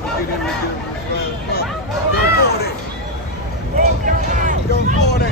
want to get in the business. Go 40.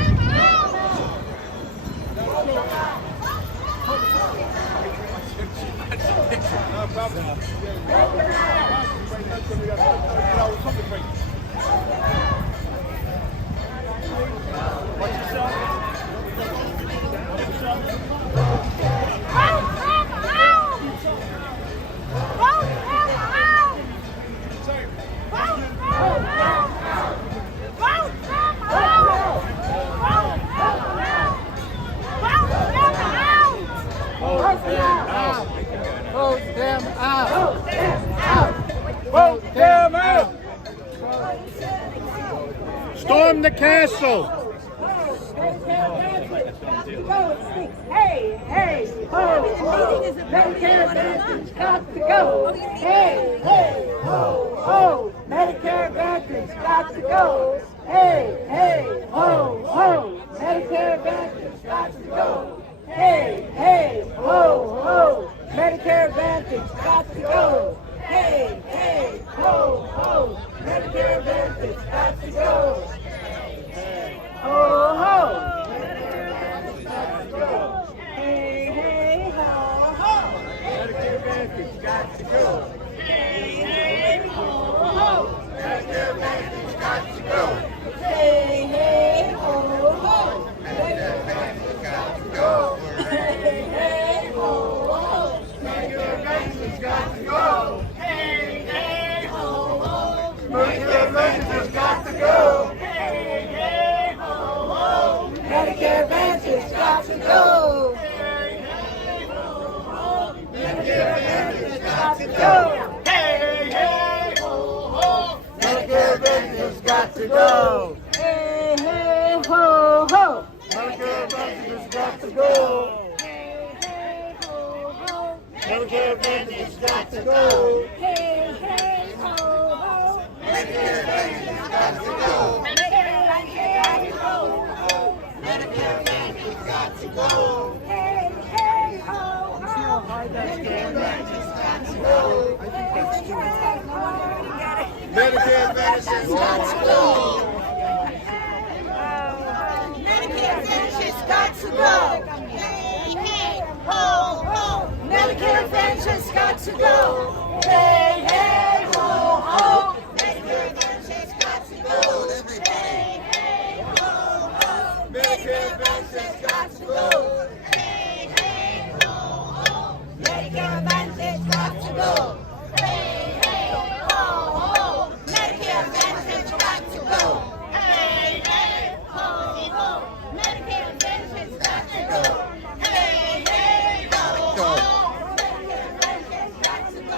Storm the castle. Hey, hey, ho, ho, Medicare Advantage got to go. Hey, hey, ho, ho, Medicare Advantage got to go. Hey, hey, ho, ho, Medicare Advantage got to go. Hey, hey, ho, ho, Medicare Advantage got to go. Hey, hey, ho, ho, Medicare Advantage got to go. Ho, ho. Hey, hey, ho, ho. Medicare Advantage got to go. Hey, hey, ho, ho. Medicare Advantage got to go. Hey, hey, ho, ho. Medicare Advantage got to go. Hey, hey, ho, ho. Medicare Advantage got to go. Hey, hey, ho, ho. Medicare Advantage got to go. Hey, hey, ho, ho. Medicare Advantage got to go. Medicare Advantage got to go. Hey, hey, ho, ho. Medicare Advantage got to go. Hey, hey, ho, ho. Medicare Advantage got to go. Hey, hey, ho, ho. Medicare Advantage got to go. Hey, hey, ho, ho. Medicare Advantage got to go. Medicare Advantage got to go. Hey, hey, ho, ho. Medicare Advantage got to go. I think that's true. Medicare Advantage got to go. Medicare Advantage got to go. Hey, hey, ho, ho. Medicare Advantage got to go. Hey, hey, ho, ho. Medicare Advantage got to go. Hey, hey, ho, ho. Medicare Advantage got to go. Hey, hey, ho, ho. Medicare Advantage got to go. Hey, hey, ho, ho. Medicare Advantage got to go. Hey, hey, ho, ho. Medicare Advantage got to go. Hey, hey, ho, ho. Medicare Advantage got to go. Hey, hey, ho, ho. Medicare Advantage got to go.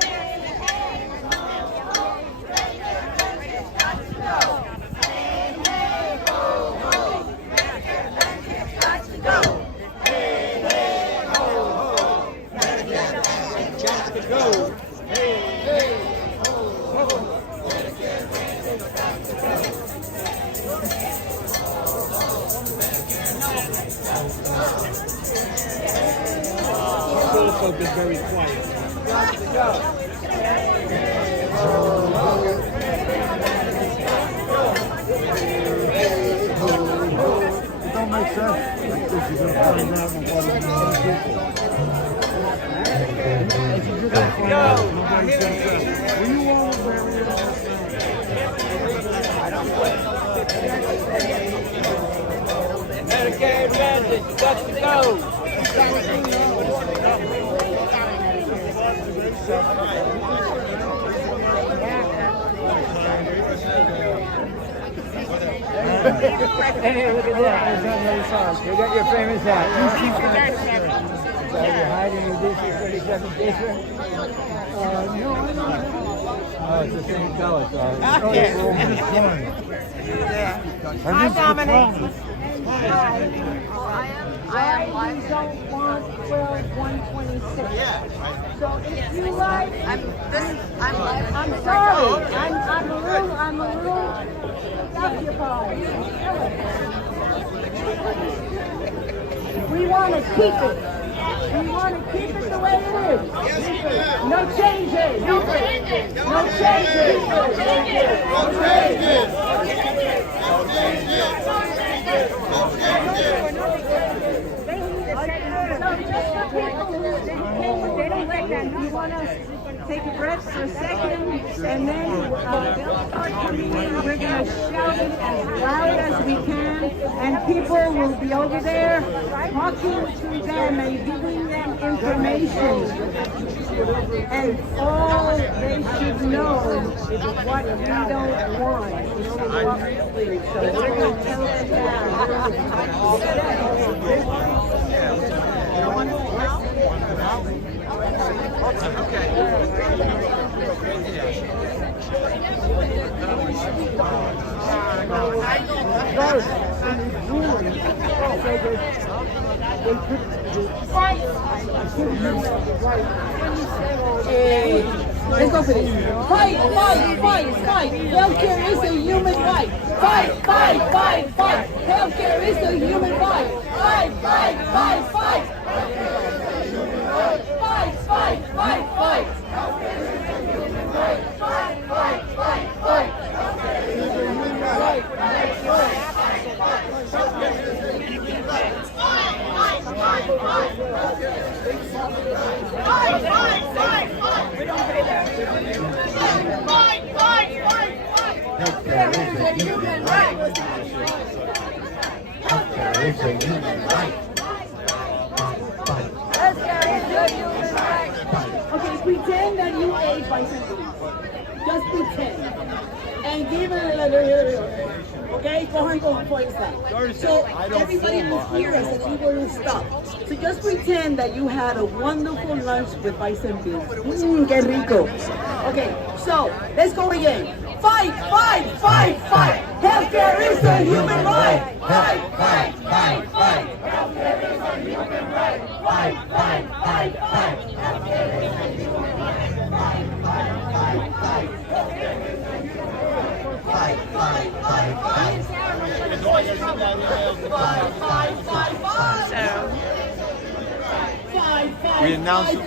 Hey, hey, ho, ho. Medicare Advantage got to go. Hey, hey, ho, ho. Medicare Advantage got to go. Hey, hey, ho, ho. Medicare Advantage got to go. It's also been very quiet. Got to go. It don't make sense. Like this, you're going to find out what it's going to do. You're going to find out nobody's going to say, were you all aware of Medicare Advantage got to go. Hey, look at that. There's another song. You got your famous hat. So you're hiding in DC 37th district? No, I'm not. Oh, it's the same color. So Hi, Dominic. I am live. Don't want 12-126. So if you like, I'm live. I'm sorry. I'm a little occupied. We want to keep it. We want to keep it the way it is. No changes. No changes. No changes. No changes. No changes. No changes. No changes. They don't like that. You want us to take a breath for a second, and then they'll start coming in. We're going to shout it as loud as we can, and people will be over there talking to them and giving them information. And all they should know is what we don't want. So we're going to tell them let's go for this. Fight, fight, fight, fight. Healthcare is a human right. Fight, fight, fight, fight. Healthcare is a human right. Fight, fight, fight, fight. Fight, fight, fight, fight. Fight, fight, fight, fight. Okay, pretend that you ate bicycle. Just pretend. And give it a little. Okay, cojan con fuerza. So everybody who's here is that you will stop. So just pretend that you had a wonderful lunch with bison beans. Que rico. Okay, so let's go again. Fight, fight, fight, fight. Healthcare is a human right. Fight, fight, fight, fight. Healthcare is a human right. Fight, fight, fight, fight. Healthcare is a human right. Fight, fight, fight, fight. Healthcare is a human right. Fight, fight, fight, fight. Fight, fight, fight, fight. We announced it was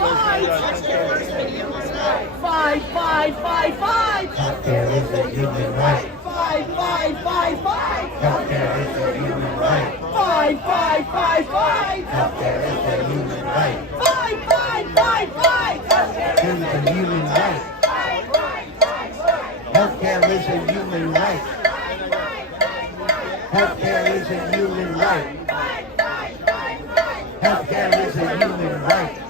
Fight, fight, fight, fight. Healthcare is a human right. Fight, fight, fight, fight. Healthcare is a human right. Fight, fight, fight, fight. Healthcare is a human right. Fight, fight, fight, fight. Healthcare is a human right. Healthcare is a human right. Healthcare is a human right. Healthcare is a human right.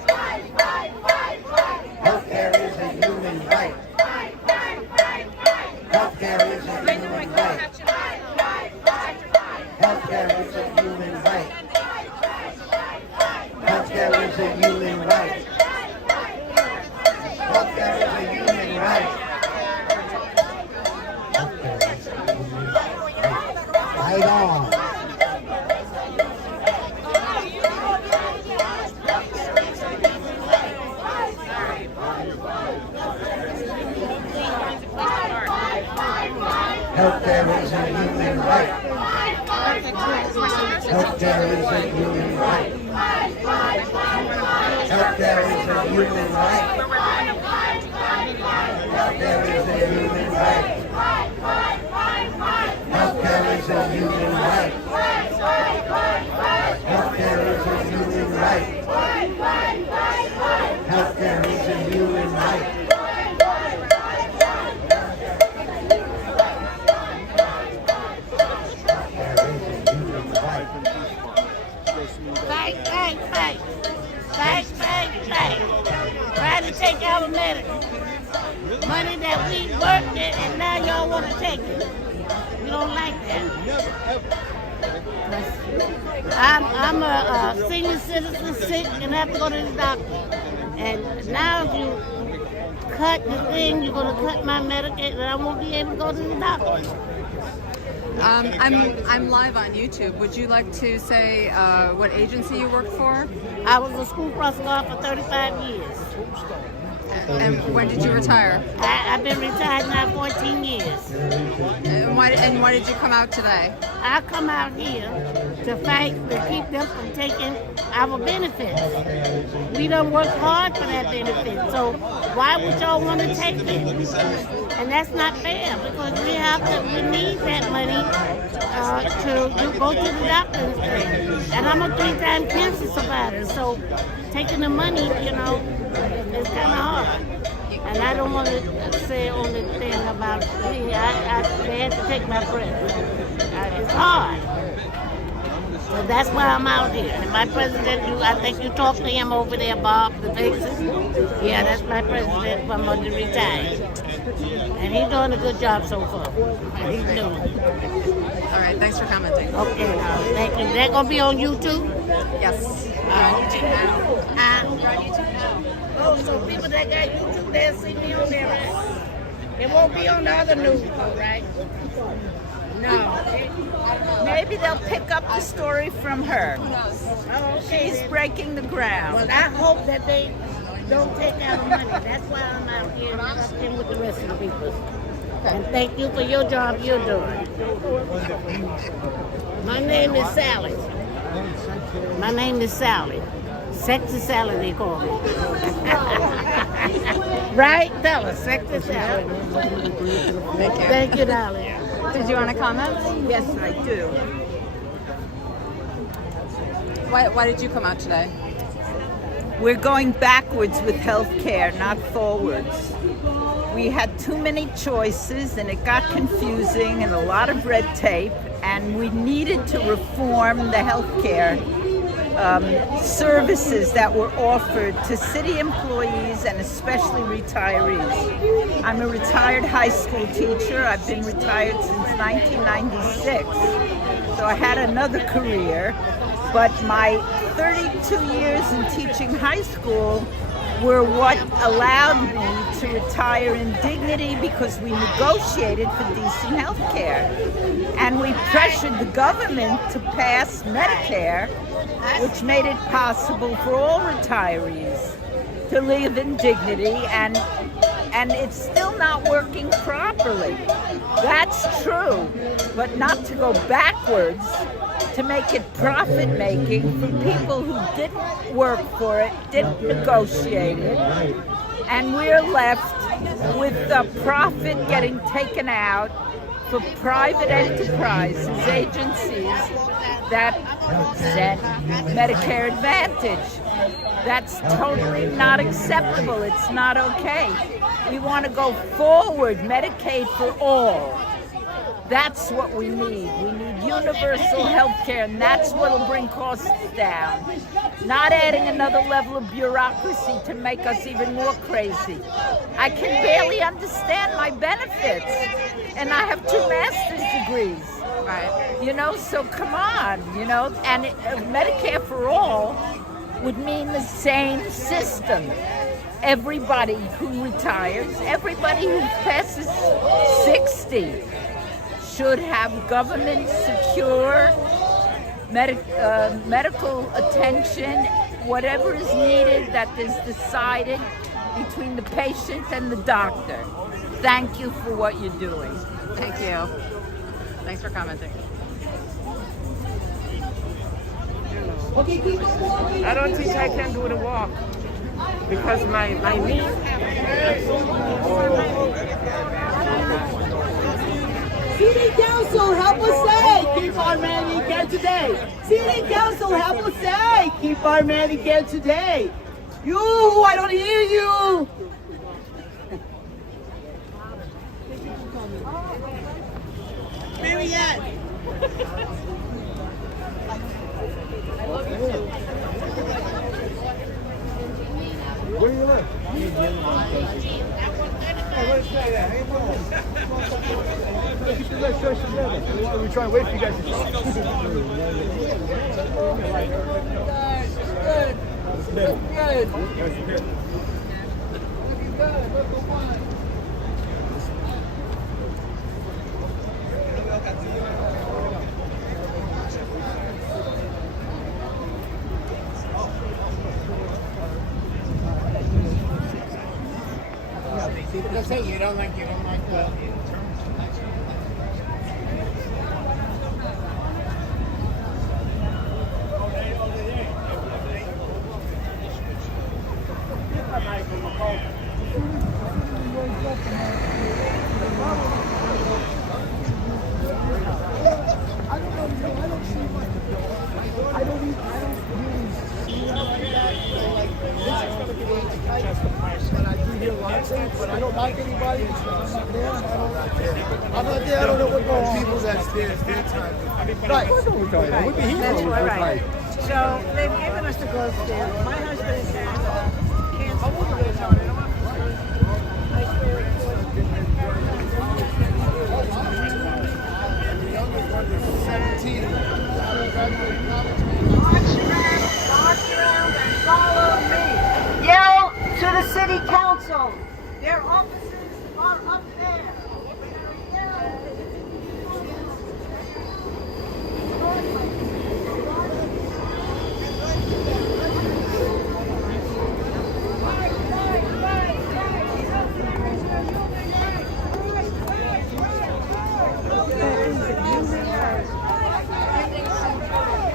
Healthcare is a human right. Healthcare is a human right. Healthcare is a human right. Healthcare is a human right. Healthcare is a human right. Right on. Healthcare is a human right. Healthcare is a human right. Healthcare is a human right. Healthcare is a human right. Healthcare is a human right. Healthcare is a human right. Healthcare is a human right. Fight, fight, fight. Fight, fight, fight. Try to take our medical. Money that we worked it and now y'all want to take it. We don't like that. I'm a senior citizen, sick, and have to go to the doctor. And now if you cut the thing, you're going to cut my Medicaid, and I won't be able to go to the doctor. I'm live on YouTube. Would you like to say what agency you work for? I was a school crossing guard for 35 years. And when did you retire? I've been retired now 14 years. And why did you come out today? I come out here to fight to keep them from taking our benefits. We done worked hard for that benefit, so Why would y'all want to take it? And that's not fair because we need that money to go to the doctor and stuff. And I'm a 3-time cancer survivor, so taking the money, it's kind of hard. And I don't want to say only thing about me. They had to take my breath. It's hard. So that's why I'm out here. And my president, I think you talked to him over there, Bob, the Faces. Yeah, that's my president from under retired. And he's doing a good job so far. He's new. All right, thanks for commenting. Okay, thank you. They're going to be on YouTube? Yes. You're on YouTube now. You're on YouTube now. Oh, so people that got YouTube, they'll see me on there, right? It won't be on the other news, though, right? No. Maybe they'll pick up the story from her. Oh, okay. She's breaking the ground. Well, I hope that they don't take out the money. That's why I'm out here in with the rest of the people. And thank you for your job you're doing. My name is Sally. My name is Sally. Sexy Sally, they call me. Right? Tell us, Sexy Sally. Thank you. Thank you, darling. Did you want to comment? Yes, I do. Why did you come out today? We're going backwards with health care, not forwards. We had too many choices and it got confusing and a lot of red tape, and we needed to reform the health care services that were offered to city employees and especially retirees. I'm a retired high school teacher. I've been retired since 1996, so I had another career, but my 32 years in teaching high school were what allowed me to retire in dignity because we negotiated for decent health care. And we pressured the government to pass Medicare, which made it possible for all retirees to live in dignity, and it's still not working properly. That's true, but not to go backwards, to make it profit-making for people who didn't work for it, didn't negotiate it, and we're left with the profit getting taken out for private enterprises, agencies that send Medicare Advantage. That's totally not acceptable. It's not okay. We want to go forward, Medicaid for all. That's what we need. We need universal health care, and that's what will bring costs down. Not adding another level of bureaucracy to make us even more crazy. I can barely understand my benefits, and I have 2 master's degrees. Right. So come on, and Medicare for all would mean the same system. Everybody who retires, everybody who passes 60 should have government secure medical attention, whatever is needed that is decided between the patient and the doctor. Thank you for what you're doing. Thank you. Thanks for commenting. I don't think I can do the walk because my knee. City Council, help us say, keep our Medicare today. City Council, help us say, keep our Medicare today. You, I don't hear you. Marianne. I love you too. Where do you live? Keep your legs stretched together. We're trying to wait for you guys to talk. Good. Good. Just say you don't like the Michael. But I don't like anybody. I'm not there. I'm not there. I don't know what's going on. People that's there, it's their time. Right. We'd be here. That's right. So they've given us the globe stamp. My husband is canceled. March around and follow me. Yell to the city council. Their offices are up there.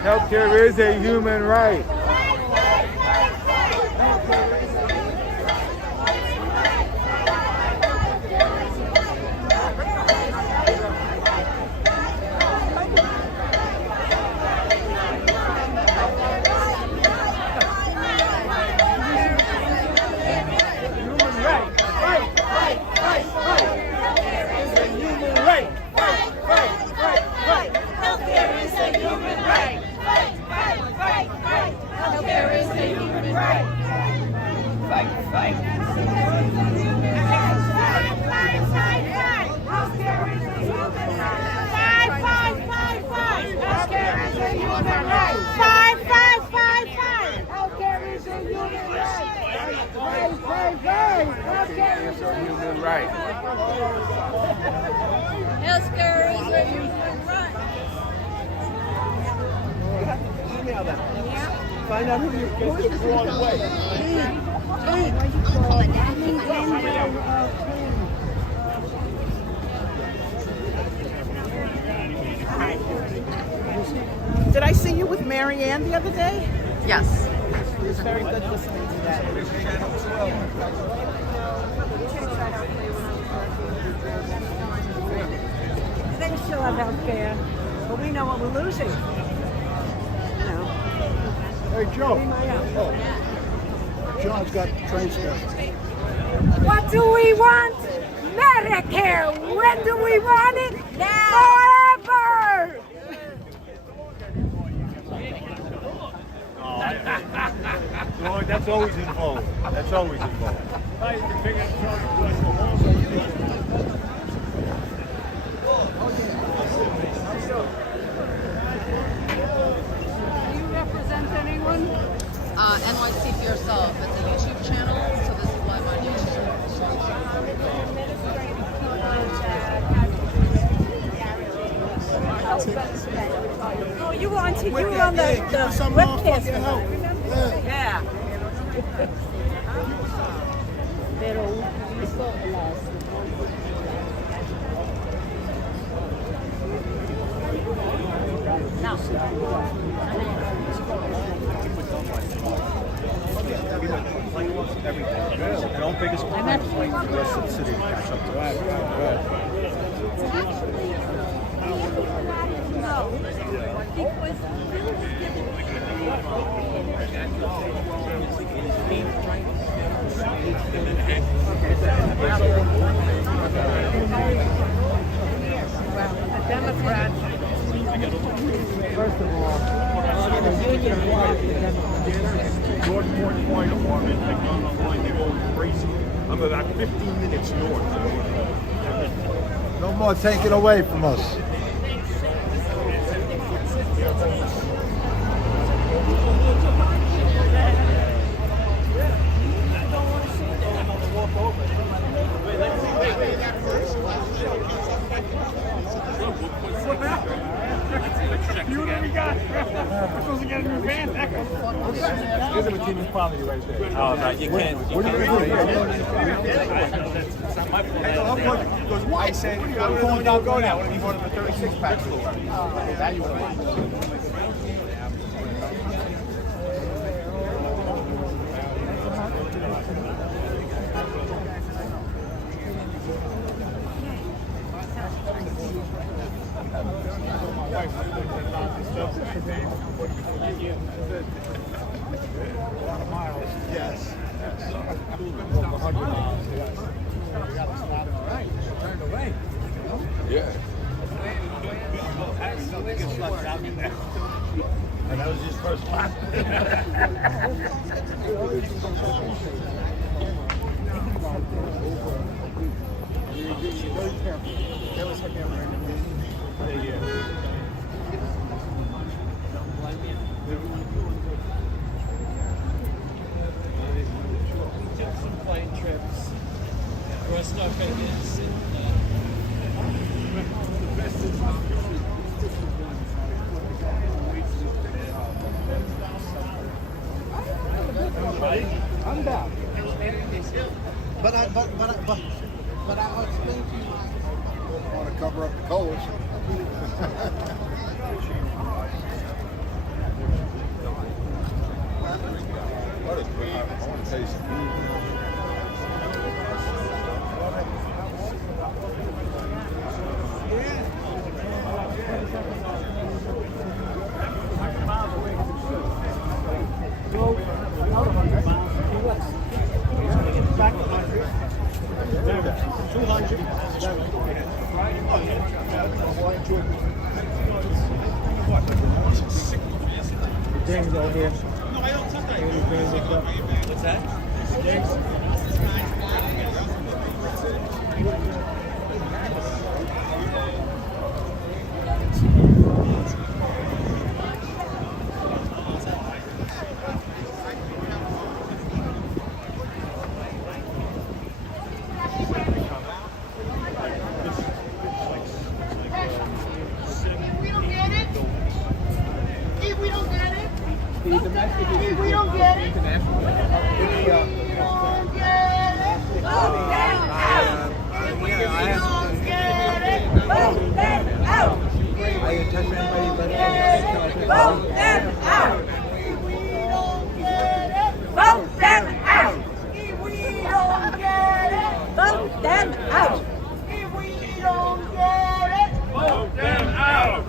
Healthcare is a human right. Find out who you pushed the wrong way. Did I see you with Mary Ann the other day? Yes. It was very good listening to that. They still have health care, but we know what we're losing. Hey, Joe. Oh. John's got train schedule. What do we want? Medicare. When do we want it? Now. Forever. No, that's always involved. That's always involved. NYCforYourself. It's a YouTube channel, so this is why my name is. Oh, you were on the webcast. Yeah. And our biggest complaint is waiting for the rest of the city to catch up to us. First of all, the union wants the Democrats. Northport Fire Department, like on the line, they're going crazy. I'm about 15 minutes north. No more taking away from us. You what we got? We're supposed to get a new van. There's a team quality right there. Oh, no, you can't. What are you going to do? I said, I'm going down, go now. What if you go to the 36 pack store? Now you want to. Yeah. And that was his first lap. Took some plane trips. Rest our fingers. I'm back. But I'll explain to you. I want to cover up the colors. What is I want to taste James over here. What's that? We don't get it. Vote them out. We don't get it. Vote them out. Are you touching anybody? Vote them out. We don't get it. Vote them out. We don't get it. Vote them out. We don't get it. Vote them out.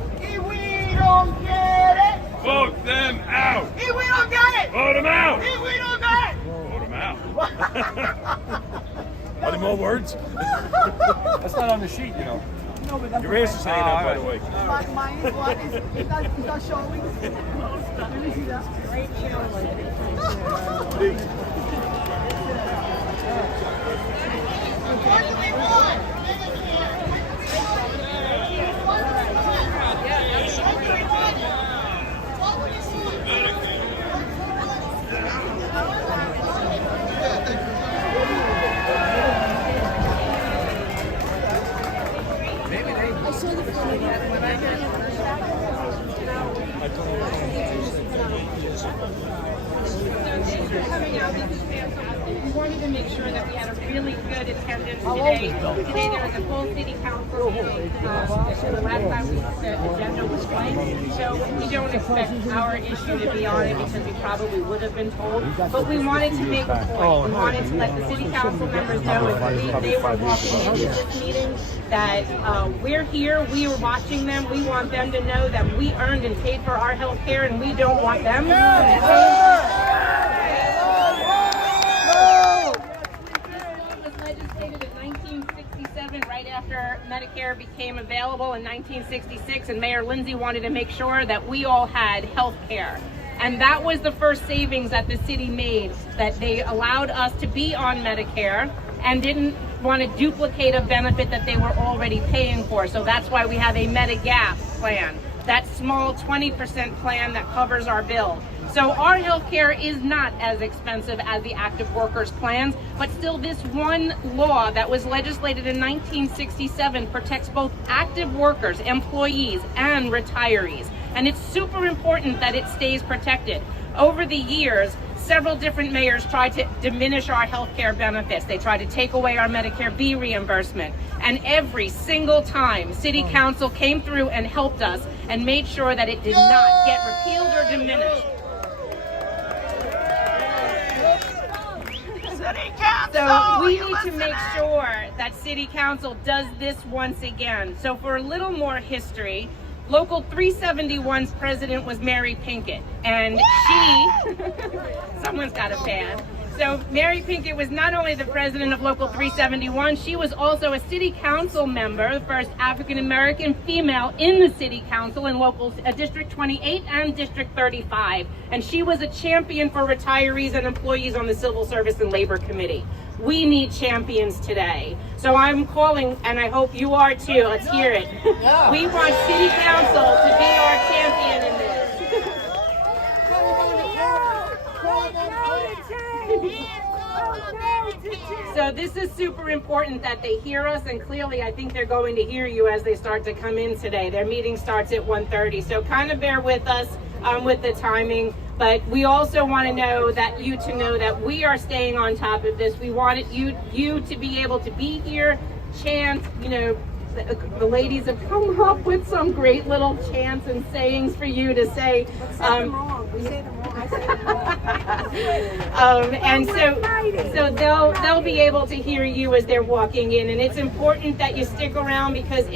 We don't get it. Vote them out. We don't get it. Vote them out. We don't get it. Vote them out. Are there more words? That's not on the sheet, you know. No, but that's Your ass is hanging out, by the way. Mine is what? Is that showing? Let me see that. What do we want? We wanted to make sure that we had a really good attendance today. Today there was a full city council meeting. The last time the agenda was blank, so we don't expect our issue to be on it because we probably would have been told. But we wanted to make a point. We wanted to let the city council members know if they were walking into this meeting that we're here, we were watching them. We want them to know that we earned and paid for our health care, and we don't want them. Legislated in 1967, right after Medicare became available in 1966, and Mayor Lindsay wanted to make sure that we all had health care. And that was the first savings that the city made, that they allowed us to be on Medicare and didn't want to duplicate a benefit that they were already paying for. So that's why we have a Medigap plan, that small 20% plan that covers our bill. So our health care is not as expensive as the active workers plans, but still this one law that was legislated in 1967 protects both active workers, employees, and retirees. And it's super important that it stays protected. Over the years, several different mayors tried to diminish our health care benefits. They tried to take away our Medicare B reimbursement. And every single time, City Council came through and helped us and made sure that it did not get repealed or diminished. So we need to make sure that City Council does this once again. So for a little more history, Local 371's president was Mary Pinkett, and she, someone's got a fan. So Mary Pinkett was not only the president of Local 371, she was also a city council member, the first African-American female in the city council in local District 28 and District 35. And she was a champion for retirees and employees on the Civil Service and Labor Committee. We need champions today. So I'm calling, and I hope you are too. Let's hear it. We want city council to be our champion in this. So this is super important that they hear us, and clearly I think they're going to hear you as they start to come in today. Their meeting starts at 1:30, so kind of bear with us with the timing. But we also want to know that we are staying on top of this. We wanted you to be able to be here, chant, the ladies have come up with some great little chants and sayings for you to say. We say them wrong. I say them wrong. And so they'll be able to hear you as they're walking in, and it's important that you stick around because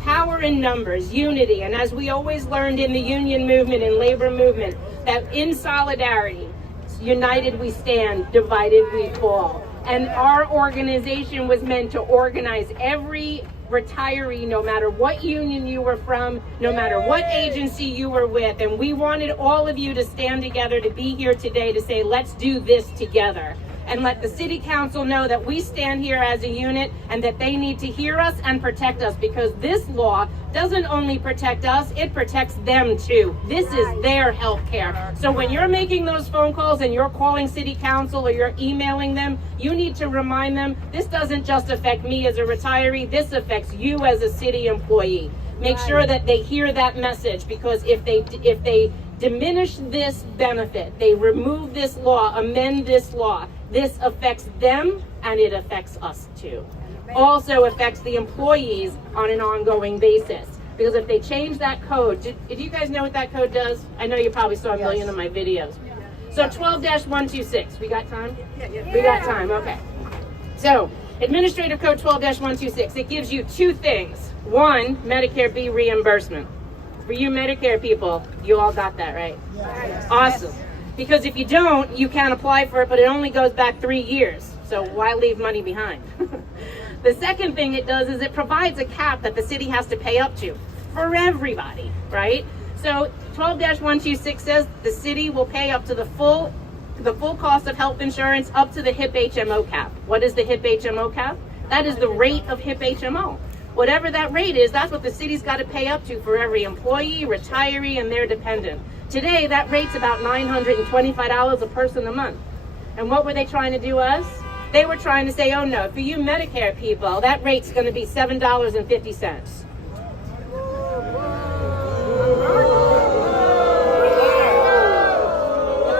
power in numbers, unity, and as we always learned in the union movement and labor movement, that in solidarity, united we stand, divided we fall. And our organization was meant to organize every retiree, no matter what union you were from, no matter what agency you were with. And we wanted all of you to stand together to be here today to say, let's do this together. And let the city council know that we stand here as a unit and that they need to hear us and protect us, because this law doesn't only protect us, it protects them too. This is their health care. So when you're making those phone calls and you're calling city council or you're emailing them, you need to remind them, this doesn't just affect me as a retiree, this affects you as a city employee. Make sure that they hear that message, because if they diminish this benefit, they remove this law, amend this law, this affects them and it affects us too. Also affects the employees on an ongoing basis. Because if they change that code, did you guys know what that code does? I know you probably saw a million of my videos. So 12-126, we got time? We got time, okay. So Administrative Code 12-126, it gives you two things. One, Medicare B reimbursement. For you Medicare people, you all got that, right? Yes. Awesome. Because if you don't, you can't apply for it, but it only goes back 3 years. So why leave money behind? The second thing it does is it provides a cap that the city has to pay up to for everybody, right? So 12-126 says the city will pay up to the full cost of health insurance up to the HIP HMO cap. What is the HIP HMO cap? That is the rate of HIP HMO. Whatever that rate is, that's what the city's got to pay up to for every employee, retiree, and their dependent. Today, that rate's about $925 a person a month. And what were they trying to do us? They were trying to say, oh no, for you Medicare people, that rate's going to be $7.50. The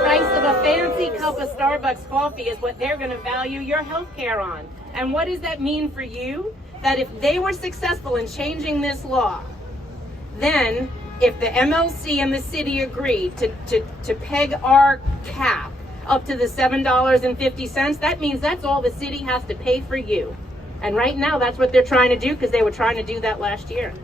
price of a fancy cup of Starbucks coffee is what they're going to value your health care on. And what does that mean for you? That if they were successful in changing this law, then if the MLC and the city agree to peg our cap up to the $7.50, that means that's all the city has to pay for you. And right now, that's what they're trying to do, because they were trying to do that last year.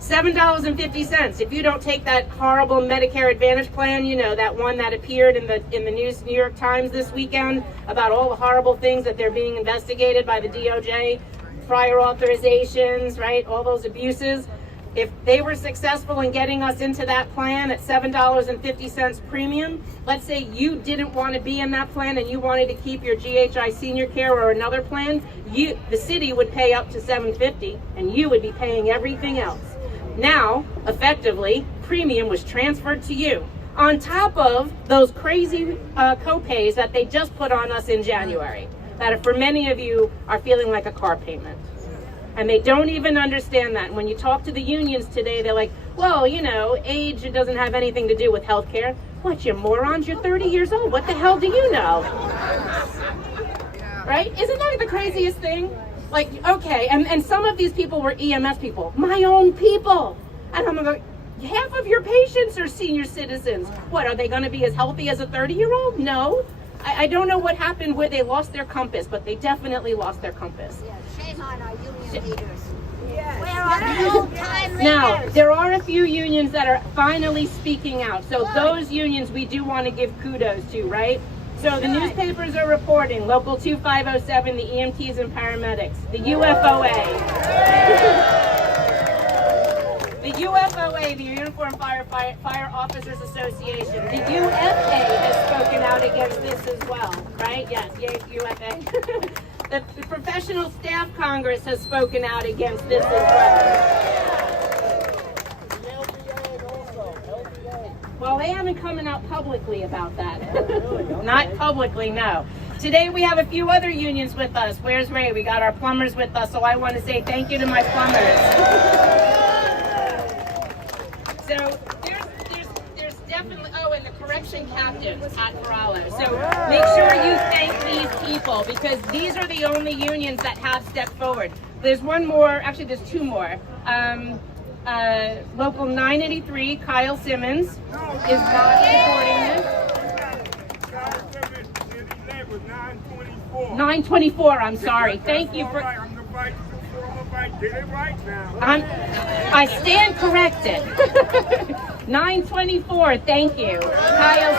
$7.50. If you don't take that horrible Medicare Advantage plan, you know, that one that appeared in the New York Times this weekend about all the horrible things that they're being investigated by the DOJ, prior authorizations, right, all those abuses. If they were successful in getting us into that plan at $7.50 premium, let's say you didn't want to be in that plan and you wanted to keep your GHI senior care or another plan, the city would pay up to $7.50 and you would be paying everything else. Now, effectively, premium was transferred to you on top of those crazy co-pays that they just put on us in January, that for many of you are feeling like a car payment. And they don't even understand that. When you talk to the unions today, they're like, well, you know, age doesn't have anything to do with health care. What, you morons? You're 30 years old. What the hell do you know? Right? Isn't that the craziest thing? Like, okay, and some of these people were EMS people, my own people. And I'm going, half of your patients are senior citizens. What, are they going to be as healthy as a 30-year-old? No. I don't know what happened where they lost their compass, but they definitely lost their compass. Yeah, shame on our union leaders. Yes. Where are the old-time leaders? Now, there are a few unions that are finally speaking out. So those unions we do want to give kudos to, right? So the newspapers are reporting, Local 2507, the EMTs and paramedics, the UFOA. The UFOA, the Uniformed Fire Officers Association, the UFA has spoken out against this as well, right? Yes, UFA. The Professional Staff Congress has spoken out against this as well. Well, they haven't come out publicly about that. Not publicly, no. Today we have a few other unions with us. Where's Ray? We got our plumbers with us, so I want to say thank you to my plumbers. So there's definitely, and the correction captains at Corralo. So make sure you thank these people because these are the only unions that have stepped forward. There's one more, actually there's two more. Local 983, Kyle Simmons, is not supporting this. 924, I'm sorry. Thank you for... Get it right now. I stand corrected. 924, thank you. Kyle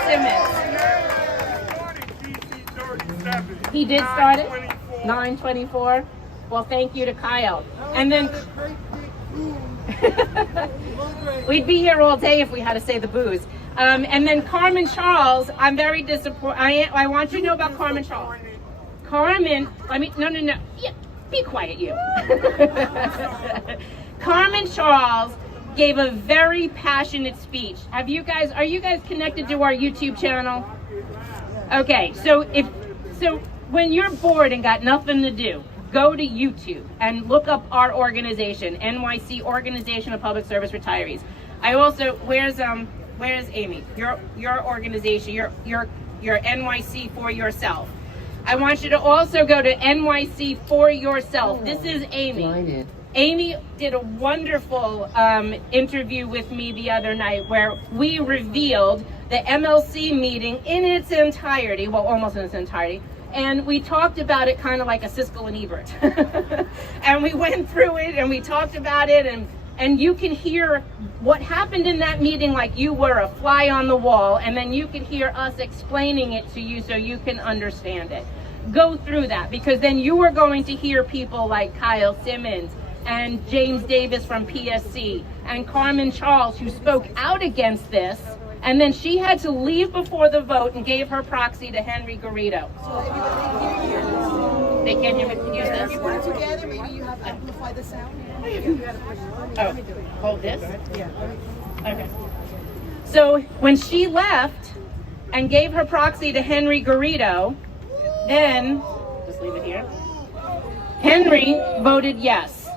Simmons. He did start it? 924. Well, thank you to Kyle. And then... We'd be here all day if we had to say the booze. And then Carmen Charles, I'm very disappointed. I want you to know about Carmen Charles. Carmen, no. Yeah, be quiet, you. Carmen Charles gave a very passionate speech. Are you guys connected to our YouTube channel? Okay, so when you're bored and got nothing to do, go to YouTube and look up our organization, NYC Organization of Public Service Retirees. I also, where's Amy? Your organization, your NYCforYourself. I want you to also go to NYCforYourself. This is Amy. Amy did a wonderful interview with me the other night where we revealed the MLC meeting in its entirety, well, almost in its entirety, and we talked about it kind of like a Siskel and Ebert. And we went through it and we talked about it, and you can hear what happened in that meeting like you were a fly on the wall, and then you can hear us explaining it to you so you can understand it. Go through that, because then you are going to hear people like Kyle Simmons and James Davis from PSC and Carmen Charles who spoke out against this, and then she had to leave before the vote and gave her proxy to Henry Garrido. They can't hear me use this? If you put it together, maybe you have amplified the sound. Oh, hold this? Yeah. Okay. So when she left and gave her proxy to Henry Garrido, then, just leave it here, Henry voted yes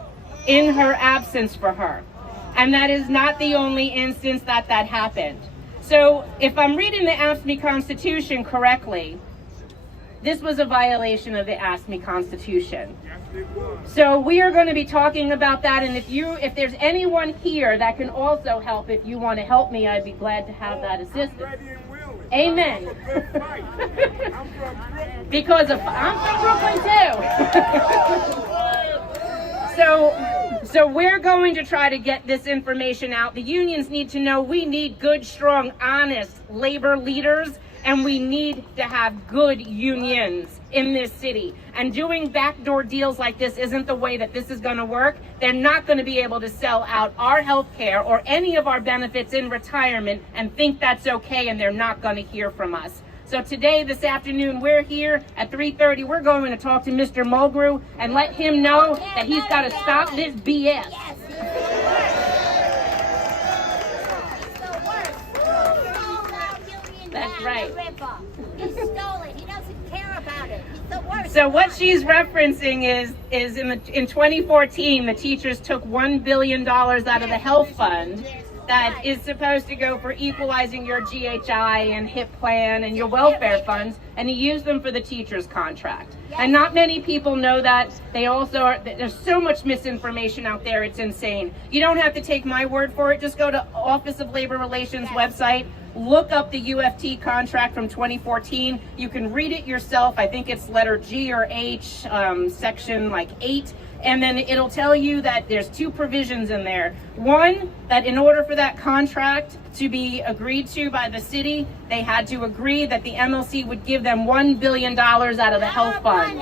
in her absence for her. And that is not the only instance that happened. So if I'm reading the AFSCME Constitution correctly, this was a violation of the AFSCME Constitution. So we are going to be talking about that, and if there's anyone here that can also help, if you want to help me, I'd be glad to have that assistance. Amen. Because I'm from Brooklyn too. So we're going to try to get this information out. The unions need to know we need good, strong, honest labor leaders, and we need to have good unions in this city. And doing backdoor deals like this isn't the way that this is going to work. They're not going to be able to sell out our health care or any of our benefits in retirement and think that's okay, and they're not going to hear from us. So today, this afternoon, we're here at 3:30. We're going to talk to Mr. Mulgrew and let him know that he's got to stop this BS. That's right. He stole it. He doesn't care about it. He's the worst. So what she's referencing is in 2014, the teachers took $1 billion out of the health fund that is supposed to go for equalizing your GHI and HIP plan and your welfare funds, and he used them for the teacher's contract. And not many people know that. They also are, there's so much misinformation out there, it's insane. You don't have to take my word for it. Just go to Office of Labor Relations website. look up the UFT contract from 2014. You can read it yourself. I think it's letter G or H, section like 8. And then it'll tell you that there's 2 provisions in there. One, that in order for that contract to be agreed to by the city, they had to agree that the MLC would give them $1 billion out of the health fund.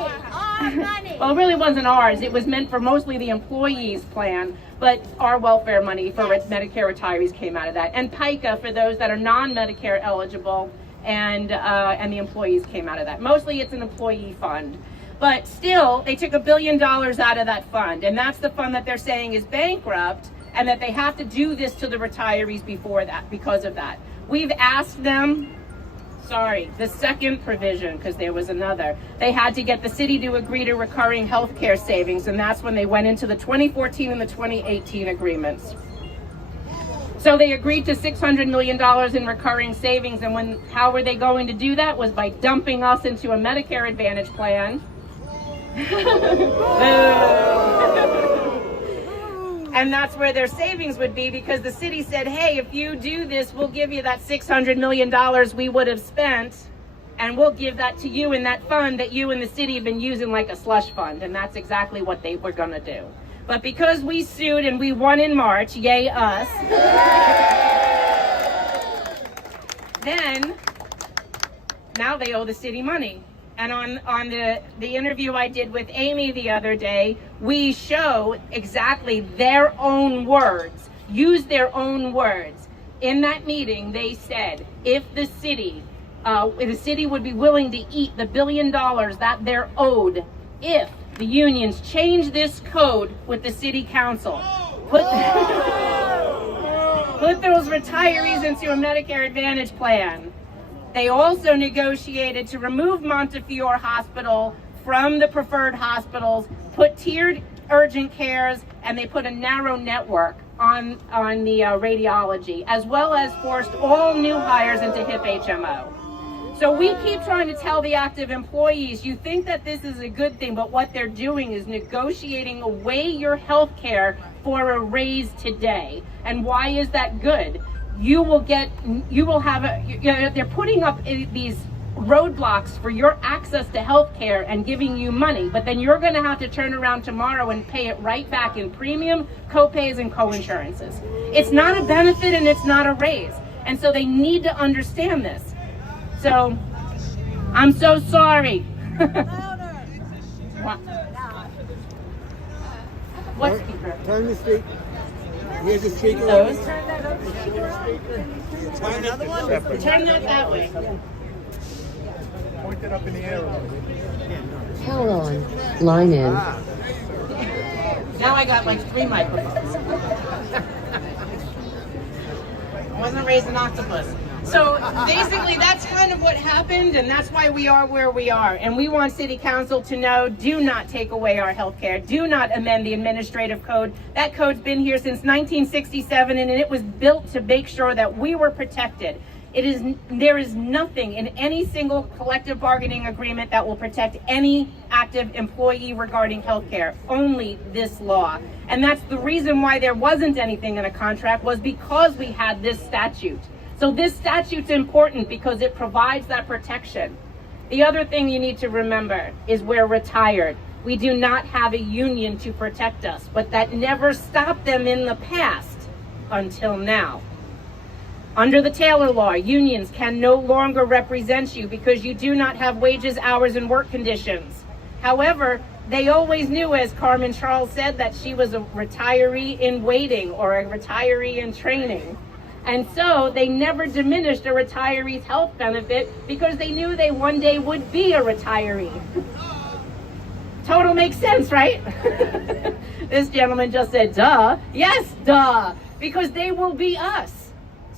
Well, it really wasn't ours. It was meant for mostly the employees' plan, but our welfare money for Medicare retirees came out of that. And PICA for those that are non-Medicare eligible, and the employees came out of that. Mostly it's an employee fund. But still, they took $1 billion out of that fund, and that's the fund that they're saying is bankrupt, and that they have to do this to the retirees before that, because of that. We've asked them, the second provision, because there was another, they had to get the city to agree to recurring health care savings, and that's when they went into the 2014 and the 2018 agreements. So they agreed to $600 million in recurring savings, and how were they going to do that? Was by dumping us into a Medicare Advantage plan. And that's where their savings would be, because the city said, hey, if you do this, we'll give you that $600 million we would have spent, and we'll give that to you in that fund that you and the city have been using like a slush fund. And that's exactly what they were going to do. But because we sued and we won in March, yay us, then now they owe the city money. And on the interview I did with Amy the other day, we show exactly their own words, use their own words. In that meeting, they said if the city would be willing to eat the $1 billion that they're owed if the unions change this code with the city council, put those retirees into a Medicare Advantage plan. They also negotiated to remove Montefiore Hospital from the preferred hospitals, put tiered urgent cares, and they put a narrow network on the radiology, as well as forced all new hires into HIP HMO. So we keep trying to tell the active employees, you think that this is a good thing, but what they're doing is negotiating away your health care for a raise today. And why is that good? They're putting up these roadblocks for your access to health care and giving you money, but then you're going to have to turn around tomorrow and pay it right back in premium, co-pays, and co-insurances. It's not a benefit and it's not a raise. And so they need to understand this. So, I'm so sorry. What speaker? Turn the speaker. Here's the speaker. Those? Turn another one? Turn that way. Point it up in the air. Power on. Line in. Now I got like 3 microphones. I wasn't raised an octopus. So basically that's kind of what happened, and that's why we are where we are. And we want City Council to know, do not take away our health care. Do not amend the administrative code. That code's been here since 1967, and it was built to make sure that we were protected. There is nothing in any single collective bargaining agreement that will protect any active employee regarding health care, only this law. And that's the reason why there wasn't anything in a contract, was because we had this statute. So this statute's important because it provides that protection. The other thing you need to remember is we're retired. We do not have a union to protect us, but that never stopped them in the past until now. Under the Taylor Law, unions can no longer represent you because you do not have wages, hours, and work conditions. However, they always knew, as Carmen Charles said, that she was a retiree in waiting or a retiree in training. And so they never diminished a retiree's health benefit because they knew they one day would be a retiree. Total makes sense, right? This gentleman just said, duh. Yes, duh, because they will be us.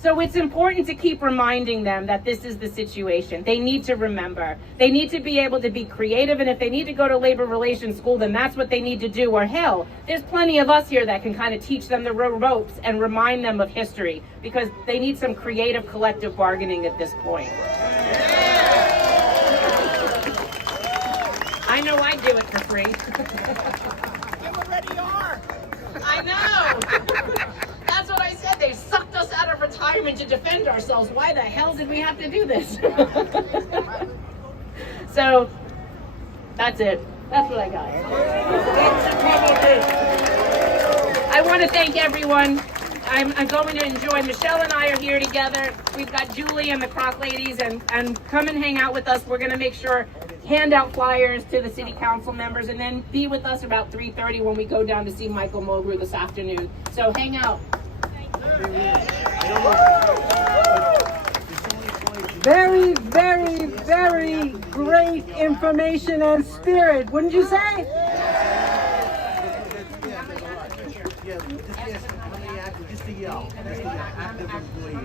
So it's important to keep reminding them that this is the situation. They need to remember. They need to be able to be creative, and if they need to go to labor relations school, then that's what they need to do. Or hell, there's plenty of us here that can kind of teach them the ropes and remind them of history, because they need some creative collective bargaining at this point. I know I do it for free. You already are. I know. That's what I said they've sucked us out of retirement to defend ourselves. Why the hell did we have to do this? So, that's it. That's what I got. I want to thank everyone. I'm going to enjoy. Michelle and I are here together. We've got Julie and the Croc ladies, and come and hang out with us. We're going to make sure, hand out flyers to the city council members, and then be with us about 3:30 when we go down to see Michael Mulgrew this afternoon. So hang out. Very, very, very great information and spirit, wouldn't you say?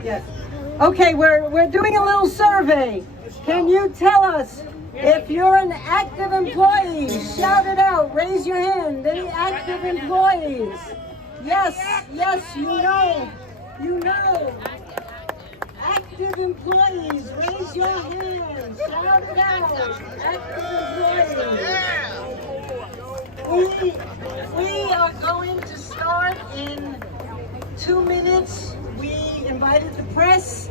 Yes. Okay, we're doing a little survey. Can you tell us if you're an active employee? Shout it out. Raise your hand. Any active employees? Yes, yes, you know. You know. Active employees, raise your hands. Shout it out. Active employees. We are going to start in 2 minutes. We invited the press.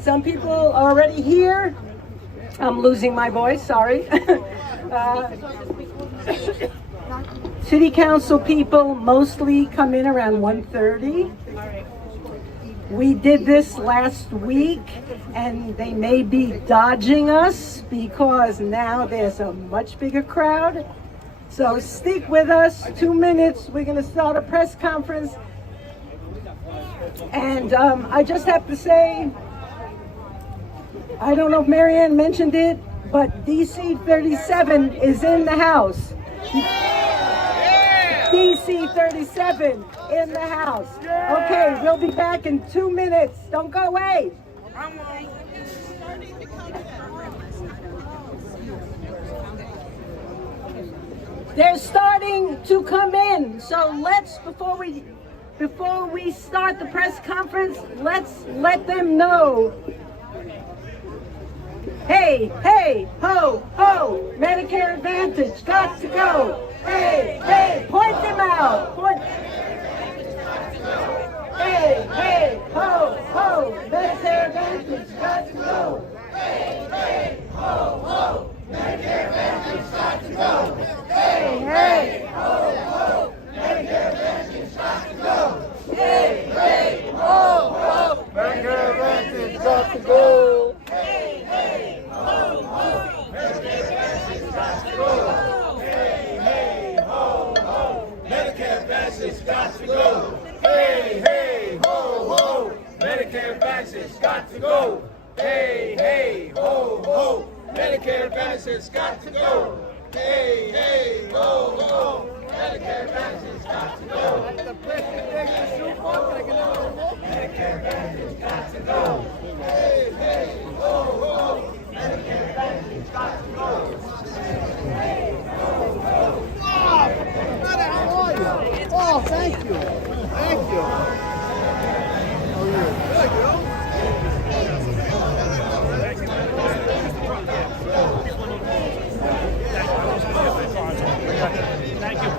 Some people are already here. I'm losing my voice, sorry. City council people mostly come in around 1:30. We did this last week, and they may be dodging us because now there's a much bigger crowd. So stick with us, 2 minutes. We're going to start a press conference. And I just have to say, I don't know if Marianne mentioned it, but DC 37 is in the house. DC 37 in the house. Okay, we'll be back in 2 minutes. Don't go away. They're starting to come in. So let's, before we start the press conference, let's let them know. Hey, hey, ho, ho, Medicare Advantage, got to go. Hey, hey, point them out. Point. Hey, hey, ho, ho, Medicare Advantage, got to go. Hey, hey, ho, ho, Medicare Advantage, got to go. Hey, hey, ho, ho, Medicare Advantage, got to go. Hey, hey, ho, ho, Medicare Advantage, got to go. Hey, hey, ho, ho, Medicare Advantage, got to go. Hey, hey, ho, ho, Medicare Advantage, got to go. Hey, hey, ho, ho, Medicare Advantage, got to go. Hey, hey, ho, ho, Medicare Advantage, got to go. Hey, hey, ho, ho, Medicare Advantage, got to go. Medicare Advantage, got to go. Hey, hey, ho, ho, Medicare Advantage, got to go. Hey, ho, ho. How are you? Oh, thank you. Thank you. How are you? Good, you know? Thank you.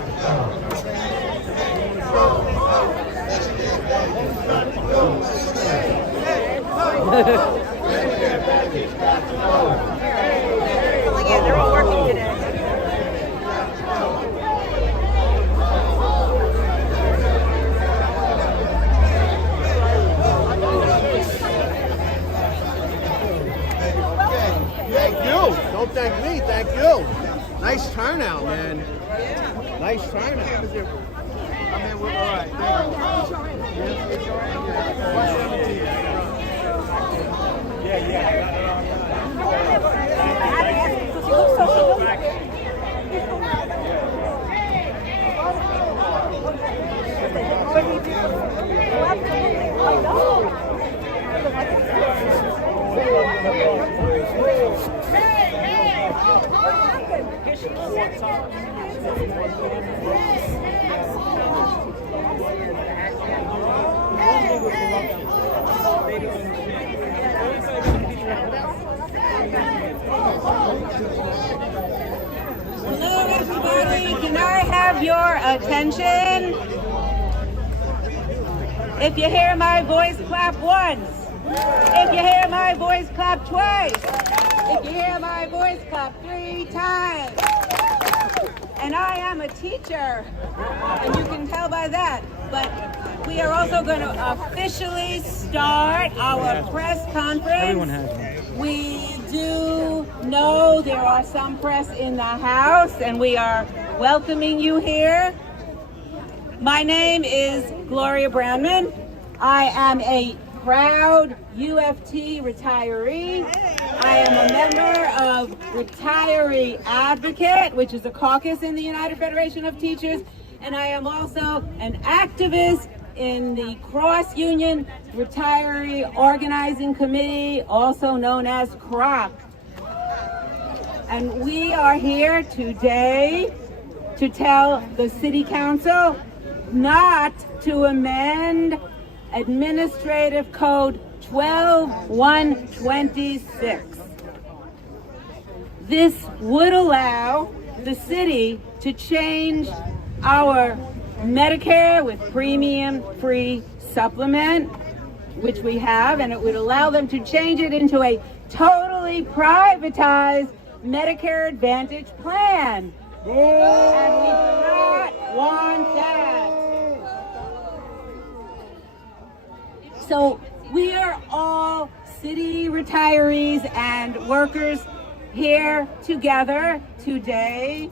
Yeah, they're all working today. Thank you. Don't thank me. Thank you. Nice turnout, man. Nice turnout. I mean, we're all right. Hello, everybody. Can I have your attention? If you hear my voice, clap once. If you hear my voice, clap twice. If you hear my voice, clap 3 times. And I am a teacher, and you can tell by that. But we are also going to officially start our press conference. Everyone has one. We do know there are some press in the house, and we are welcoming you here. My name is Gloria Brownman. I am a proud UFT retiree. I am a member of Retiree Advocate, which is a caucus in the United Federation of Teachers, and I am also an activist in the Cross Union Retiree Organizing Committee, also known as CROC. And we are here today to tell the City Council not to amend Administrative Code 12126. This would allow the city to change our Medicare with premium-free supplement, which we have, and it would allow them to change it into a totally privatized Medicare Advantage plan. And we do not want that. So we are all city retirees and workers here together today.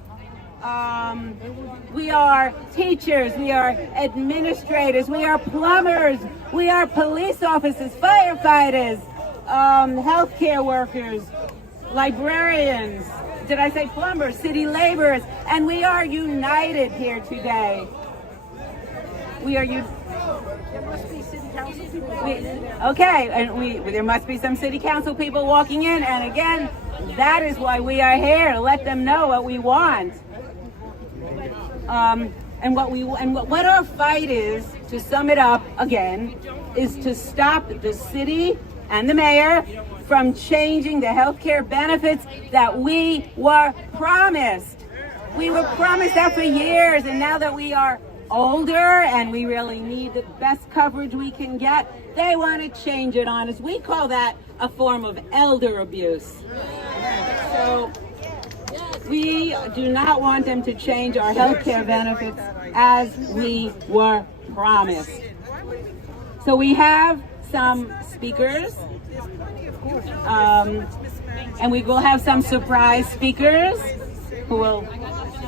We are teachers, we are administrators, we are plumbers, we are police officers, firefighters, healthcare workers, librarians, did I say plumbers, city laborers, and we are united here today. We are there must be city council people. Okay, and there must be some city council people walking in, and again, that is why we are here, to let them know what we want. And what our fight is, to sum it up again, is to stop the city and the mayor from changing the health care benefits that we were promised. We were promised that for years, and now that we are older and we really need the best coverage we can get, they want to change it on us. We call that a form of elder abuse. So we do not want them to change our health care benefits as we were promised. So we have some speakers, and we will have some surprise speakers who will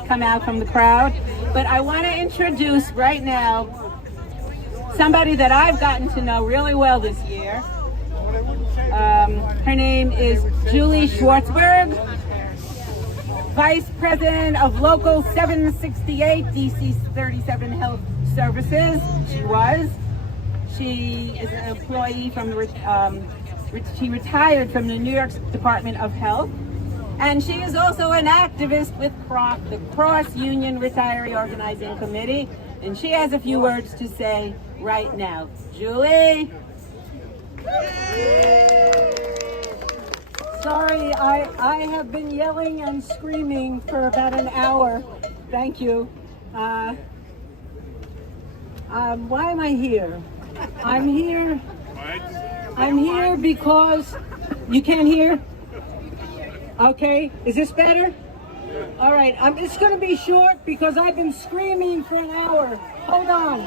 come out from the crowd. But I want to introduce right now somebody that I've gotten to know really well this year. Her name is Julie Schwartzberg, Vice President of Local 768 DC 37 Health Services. She is an employee from she retired from the New York Department of Health. And she is also an activist with CROC, the Cross Union Retiree Organizing Committee. And she has a few words to say right now. Julie? Sorry, I have been yelling and screaming for about an hour. Thank you. Why am I here? I'm here because you can't hear? Okay, is this better? All right, it's going to be short because I've been screaming for an hour. Hold on.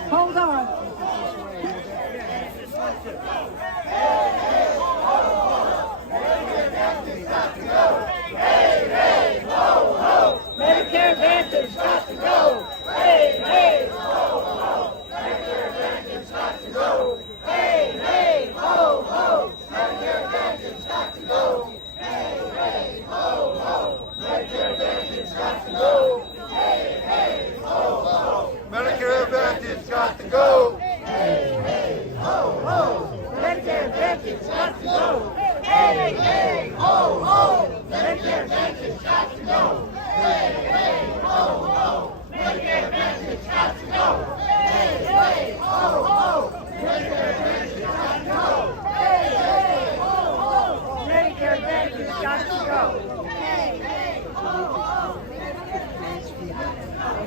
Medicare Advantage got to go. Hey, hey, ho, ho. Medicare Advantage got to go. Hey, hey, ho, ho. Medicare Advantage got to go. Hey, hey, ho, ho. Medicare Advantage got to go. Hey, hey, ho, ho. Medicare Advantage got to go. Hey, hey, ho, ho. Medicare Advantage got to go. Hey, hey, ho, ho. Medicare Advantage got to go. Hey, hey, ho, ho.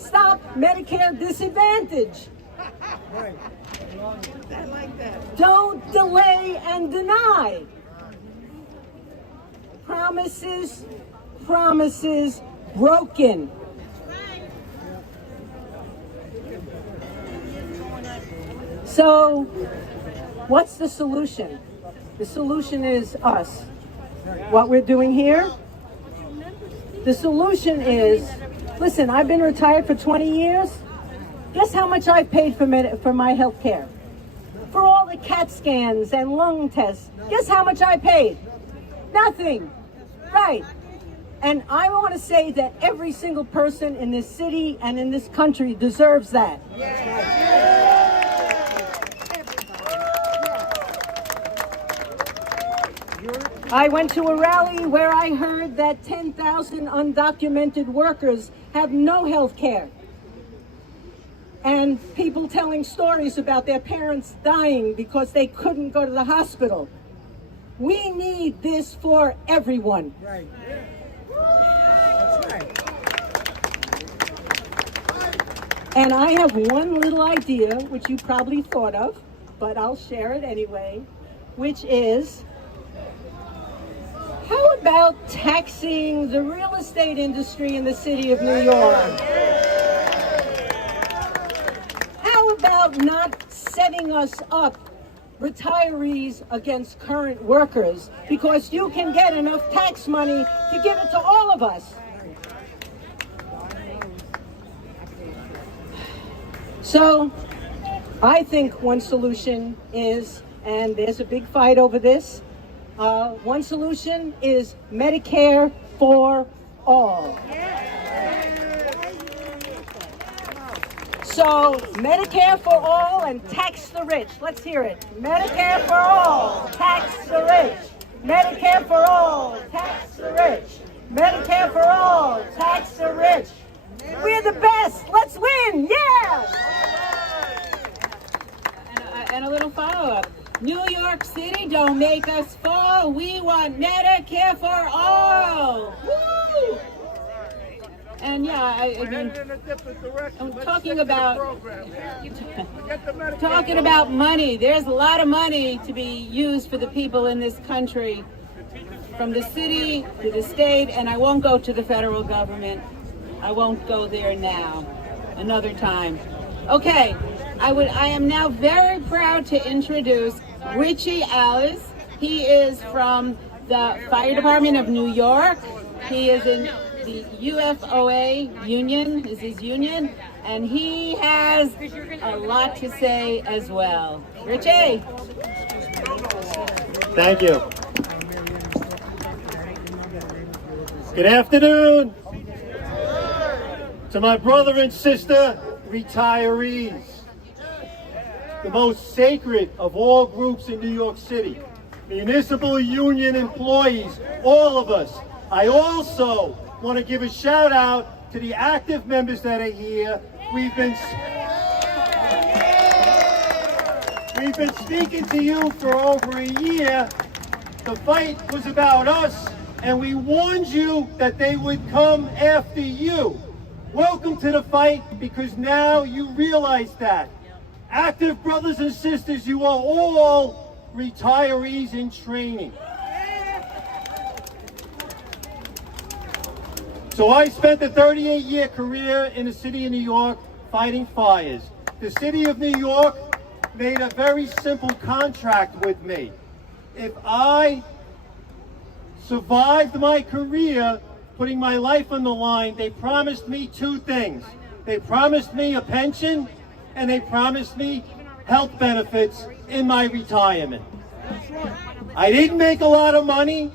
Stop Medicare disadvantage. Don't delay and deny. Promises, promises broken. So, what's the solution? The solution is us. What we're doing here? The solution is, listen, I've been retired for 20 years. Guess how much I paid for my health care? For all the CAT scans and lung tests, guess how much I paid? Nothing. Right. And I want to say that every single person in this city and in this country deserves that. I went to a rally where I heard that 10,000 undocumented workers have no health care. And people telling stories about their parents dying because they couldn't go to the hospital. We need this for everyone. Right. That's right. And I have one little idea, which you probably thought of, but I'll share it anyway, which is, how about taxing the real estate industry in the city of New York? How about not setting us up, retirees against current workers, because you can get enough tax money to give it to all of us? So, I think one solution is, and there's a big fight over this, one solution is Medicare for all. So, Medicare for all and tax the rich. Let's hear it. Medicare for all, tax the rich. Medicare for all, tax the rich. Medicare for all, tax the rich. We're the best. Let's win. Yeah! And a little follow-up. New York City, don't make us fall. We want Medicare for all. Woo! And yeah, I mean, I'm talking about money. There's a lot of money to be used for the people in this country, from the city to the state, and I won't go to the federal government. I won't go there now. Another time. Okay, I am now very proud to introduce Richie Alice. He is from the Fire Department of New York. He is in the UFOA union, is his union, and he has a lot to say as well. Richie. Thank you. Good afternoon to my brother and sister retirees, the most sacred of all groups in New York City, municipal union employees, all of us. I also want to give a shout out to the active members that are here. We've been speaking to you for over a year. The fight was about us, and we warned you that they would come after you. Welcome to the fight, because now you realize that. Active brothers and sisters, you are all retirees in training. So I spent a 38-year career in the city of New York fighting fires. The city of New York made a very simple contract with me. If I survived my career, putting my life on the line, they promised me two things. They promised me a pension, and they promised me health benefits in my retirement. I didn't make a lot of money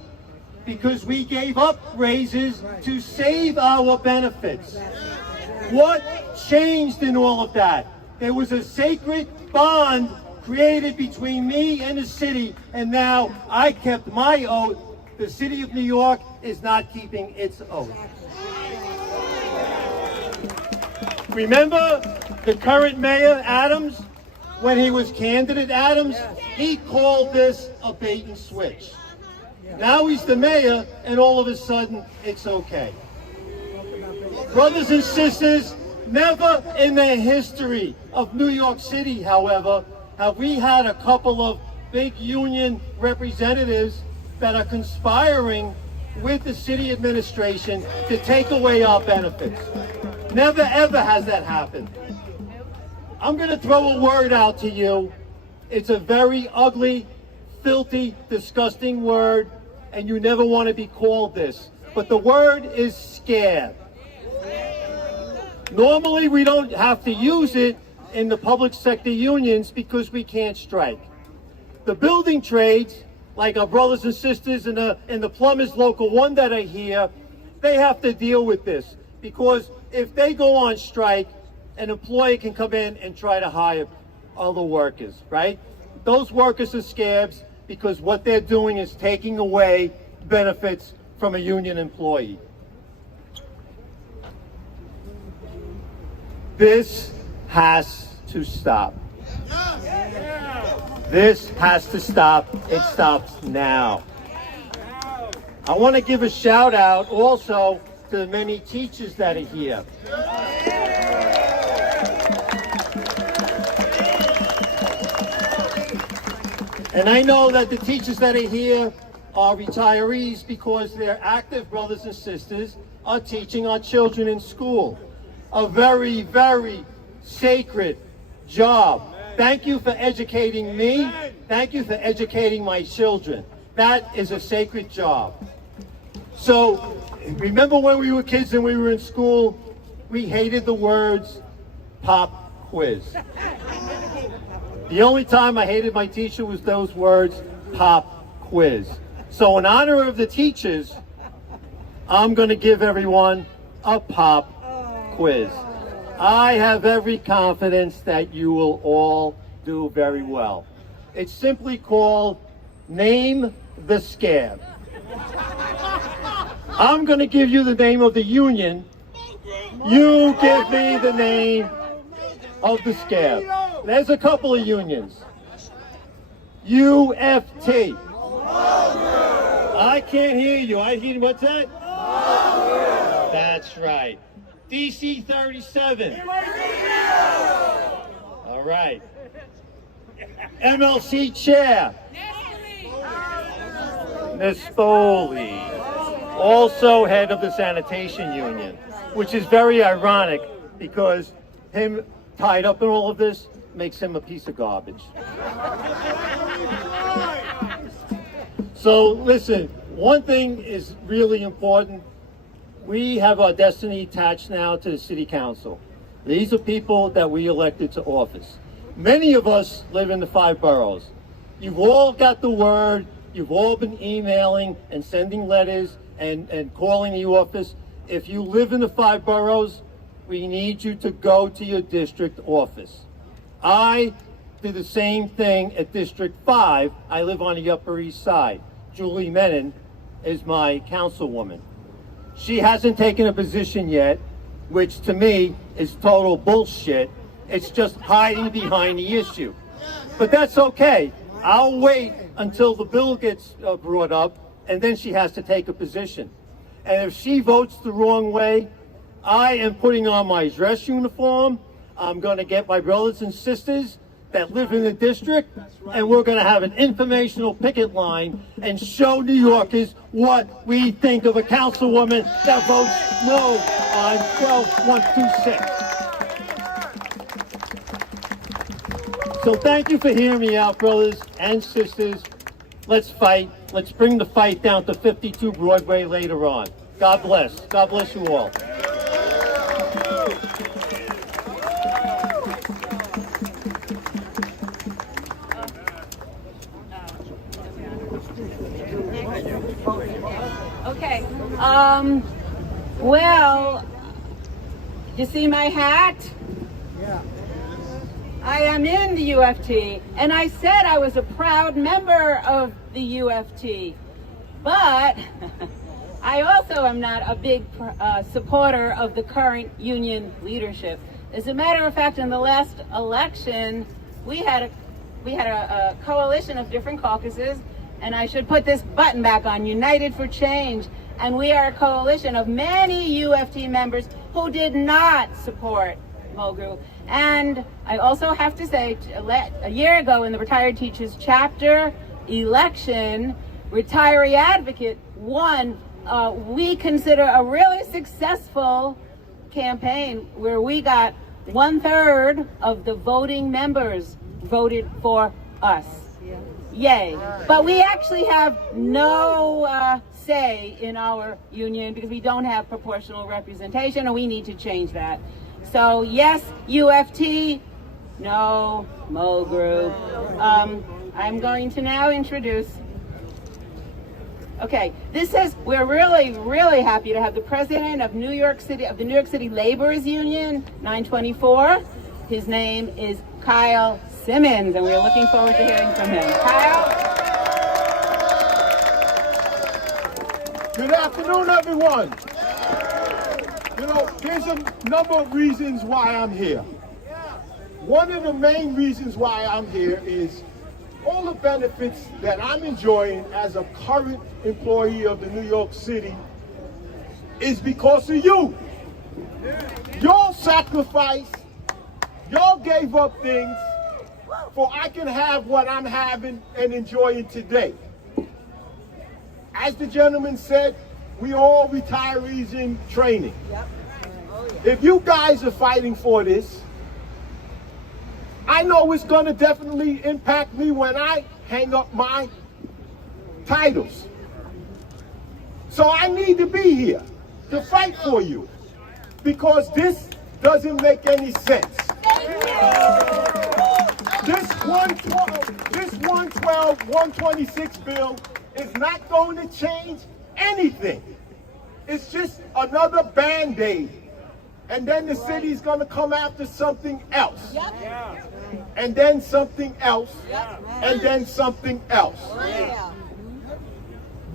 because we gave up raises to save our benefits. What changed in all of that? There was a sacred bond created between me and the city, and now I kept my oath. The city of New York is not keeping its oath. Remember the current mayor, Adams? When he was candidate Adams, he called this a bait and switch. Now he's the mayor, and all of a sudden, it's okay. Brothers and sisters, Never in the history of New York City, however, have we had a couple of big union representatives that are conspiring with the city administration to take away our benefits. Never ever has that happened. I'm going to throw a word out to you. It's a very ugly, filthy, disgusting word, and you never want to be called this. But the word is scab. Normally, we don't have to use it in the public sector unions because we can't strike. The building trades, like our brothers and sisters in the Plumbers Local 1 that are here, they have to deal with this because if they go on strike, an employer can come in and try to hire other workers, right? Those workers are scabs because what they're doing is taking away benefits from a union employee. This has to stop. This has to stop. It stops now. I want to give a shout out also to the many teachers that are here. And I know that the teachers that are here are retirees because their active brothers and sisters are teaching our children in school. A very, very sacred job. Thank you for educating me. Thank you for educating my children. That is a sacred job. So, remember when we were kids and we were in school, we hated the words pop quiz. The only time I hated my teacher was those words, pop quiz. So in honor of the teachers, I'm going to give everyone a pop quiz. I have every confidence that you will all do very well. It's simply called Name the Scab. I'm going to give you the name of the union. You give me the name of the scab. There's a couple of unions. UFT. I can't hear you. I hear, what's that? That's right. DC 37. All right. MLC Chair. Nespoli. Also head of the sanitation union, which is very ironic because him tied up in all of this makes him a piece of garbage. So listen, one thing is really important. We have our destiny attached now to the city council. These are people that we elected to office. Many of us live in the 5 boroughs. You've all got the word, you've all been emailing and sending letters and calling the office. If you live in the 5 boroughs, we need you to go to your district office. I did the same thing at District 5. I live on the Upper East Side. Julie Menon is my councilwoman. She hasn't taken a position yet, which to me is total bullshit. It's just hiding behind the issue. But that's okay. I'll wait until the bill gets brought up, and then she has to take a position. And if she votes the wrong way, I am putting on my dress uniform. I'm going to get my brothers and sisters that live in the district, and we're going to have an informational picket line and show New Yorkers what we think of a councilwoman that votes no on 12126. So thank you for hearing me out, brothers and sisters. Let's fight. Let's bring the fight down to 52 Broadway later on. God bless. God bless you all. Okay. Well, you see my hat? Yeah. I am in the UFT, and I said I was a proud member of the UFT, but I also am not a big supporter of the current union leadership. As a matter of fact, in the last election, we had a coalition of different caucuses, and I should put this button back on, United for Change, and we are a coalition of many UFT members who did not support MOGRU. And I also have to say, a year ago in the Retired Teachers Chapter election, Retiree Advocate won, we consider a really successful campaign where we got 1/3 of the voting members voted for us. Yay. But we actually have no say in our union because we don't have proportional representation, and we need to change that. So yes, UFT, no MOGRU. I'm going to now introduce, okay, we're really happy to have the president of New York City, of the New York City Laborers Union, 924. His name is Kyle Simmons, and we're looking forward to hearing from him. Kyle? Good afternoon, everyone. You know, there's a number of reasons why I'm here. One of the main reasons why I'm here is all the benefits that I'm enjoying as a current employee of the New York City is because of you. Y'all sacrificed, y'all gave up things for I can have what I'm having and enjoying today. As the gentleman said, we all retirees in training. If you guys are fighting for this, I know it's going to definitely impact me when I hang up my titles. So I need to be here to fight for you because this doesn't make any sense. This 126 bill is not going to change anything. It's just another Band-Aid. And then the city's going to come after something else. And then something else. And then something else.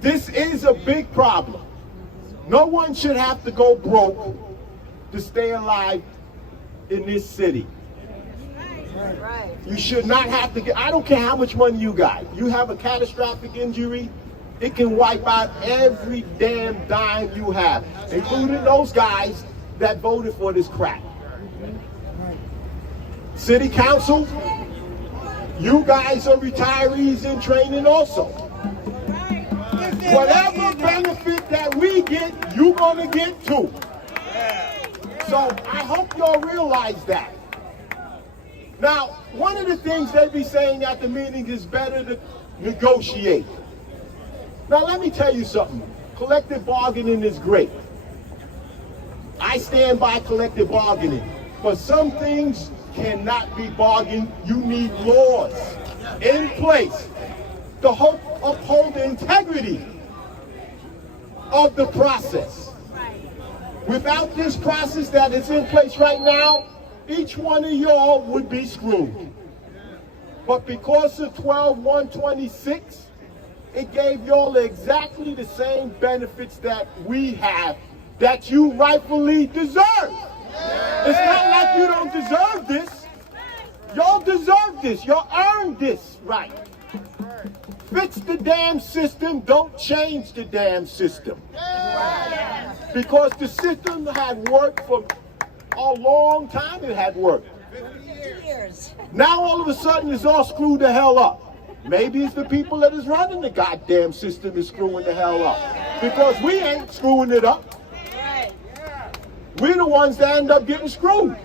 This is a big problem. No one should have to go broke to stay alive in this city. You should not have to get, I don't care how much money you got. You have a catastrophic injury, it can wipe out every damn dime you have, including those guys that voted for this crap. City Council, you guys are retirees in training also. Whatever benefit that we get, you're gonna get too. So I hope y'all realize that. Now, one of the things they be saying at the meeting is better to negotiate. Now let me tell you something. Collective bargaining is great. I stand by collective bargaining. But some things cannot be bargained. You need laws in place to uphold the integrity of the process. Without this process that is in place right now, each one of y'all would be screwed. But because of 12-126, it gave y'all exactly the same benefits that we have, that you rightfully deserve. It's not like you don't deserve this. Y'all deserve this. Y'all earned this right. Fix the damn system. Don't change the damn system. Because the system had worked for a long time. It had worked. 50 years. Now all of a sudden it's all screwed the hell up. Maybe it's the people that is running the goddamn system is screwing the hell up. Because we ain't screwing it up. We're the ones that end up getting screwed.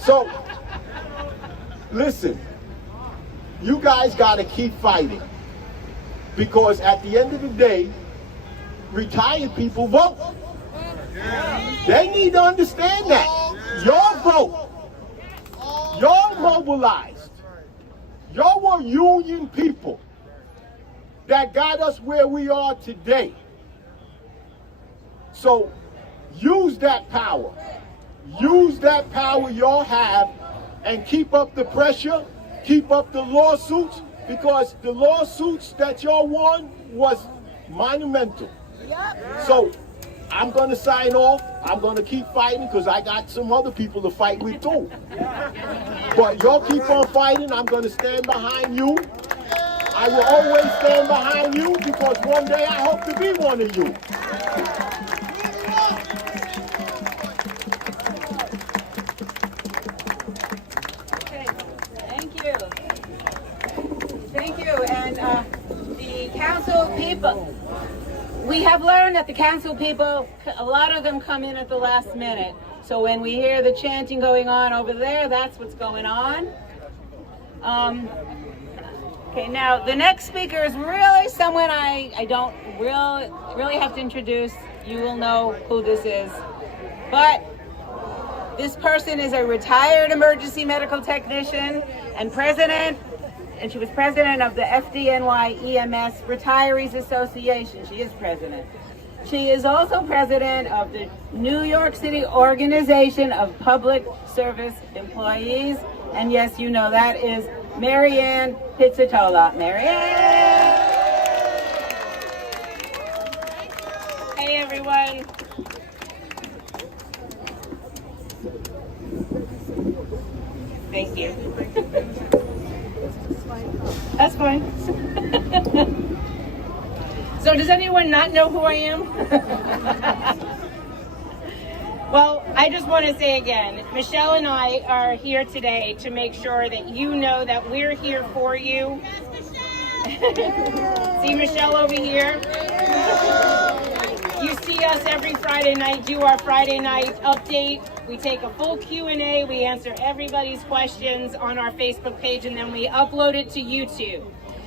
So, listen, you guys got to keep fighting. Because at the end of the day, retired people vote. They need to understand that. Y'all vote. Y'all mobilized. Y'all were union people that got us where we are today. So use that power. Use that power y'all have and keep up the pressure, keep up the lawsuits, because the lawsuits that y'all won was monumental. So I'm going to sign off. I'm going to keep fighting because I got some other people to fight with too. But y'all keep on fighting. I'm going to stand behind you. I will always stand behind you because one day I hope to be one of you. have learned that the council people, a lot of them come in at the last minute. So when we hear the chanting going on over there, that's what's going on. Okay, now the next speaker is really someone I don't really have to introduce. You will know who this is. But this person is a retired emergency medical technician and she was president of the FDNY EMS Retirees Association. She is president. She is also president of the New York City Organization of Public Service Employees. And yes, you know that is Marianne Pizzatola. Marianne! Hey everyone. Thank you. That's fine. So does anyone not know who I am? Well, I just want to say again, Michelle and I are here today to make sure that you know that we're here for you. See Michelle over here? You see us every Friday night, do our Friday night update. We take a full Q&A, we answer everybody's questions on our Facebook page, and then we upload it to YouTube.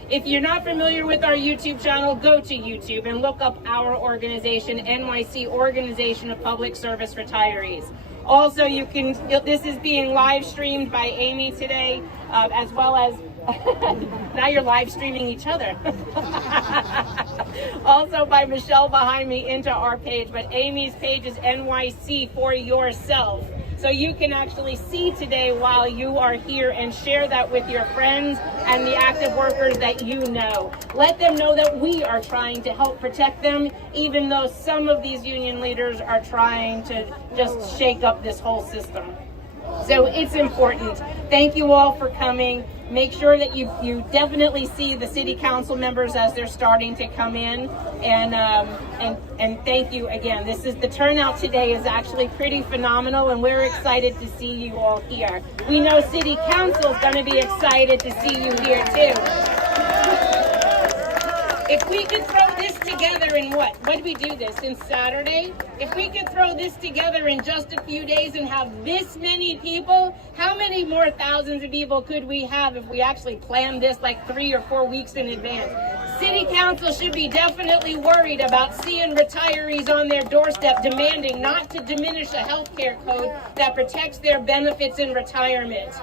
If you're not familiar with our YouTube channel, go to YouTube and look up our organization, NYC Organization of Public Service Retirees. Also, this is being live streamed by Amy today, as well as, now you're live streaming each other. Also by Michelle behind me into our page, but Amy's page is NYCforYourself. So you can actually see today while you are here and share that with your friends and the active workers that you know. Let them know that we are trying to help protect them, even though some of these union leaders are trying to just shake up this whole system. So it's important. Thank you all for coming. Make sure that you definitely see the city council members as they're starting to come in, and thank you again. The turnout today is actually pretty phenomenal, and we're excited to see you all here. We know city council is going to be excited to see you here too. If we could throw this together in when did we do this? In Saturday? If we could throw this together in just a few days and have this many people, how many more thousands of people could we have if we actually planned this like 3 or 4 weeks in advance? City council should be definitely worried about seeing retirees on their doorstep demanding not to diminish a healthcare code that protects their benefits in retirement.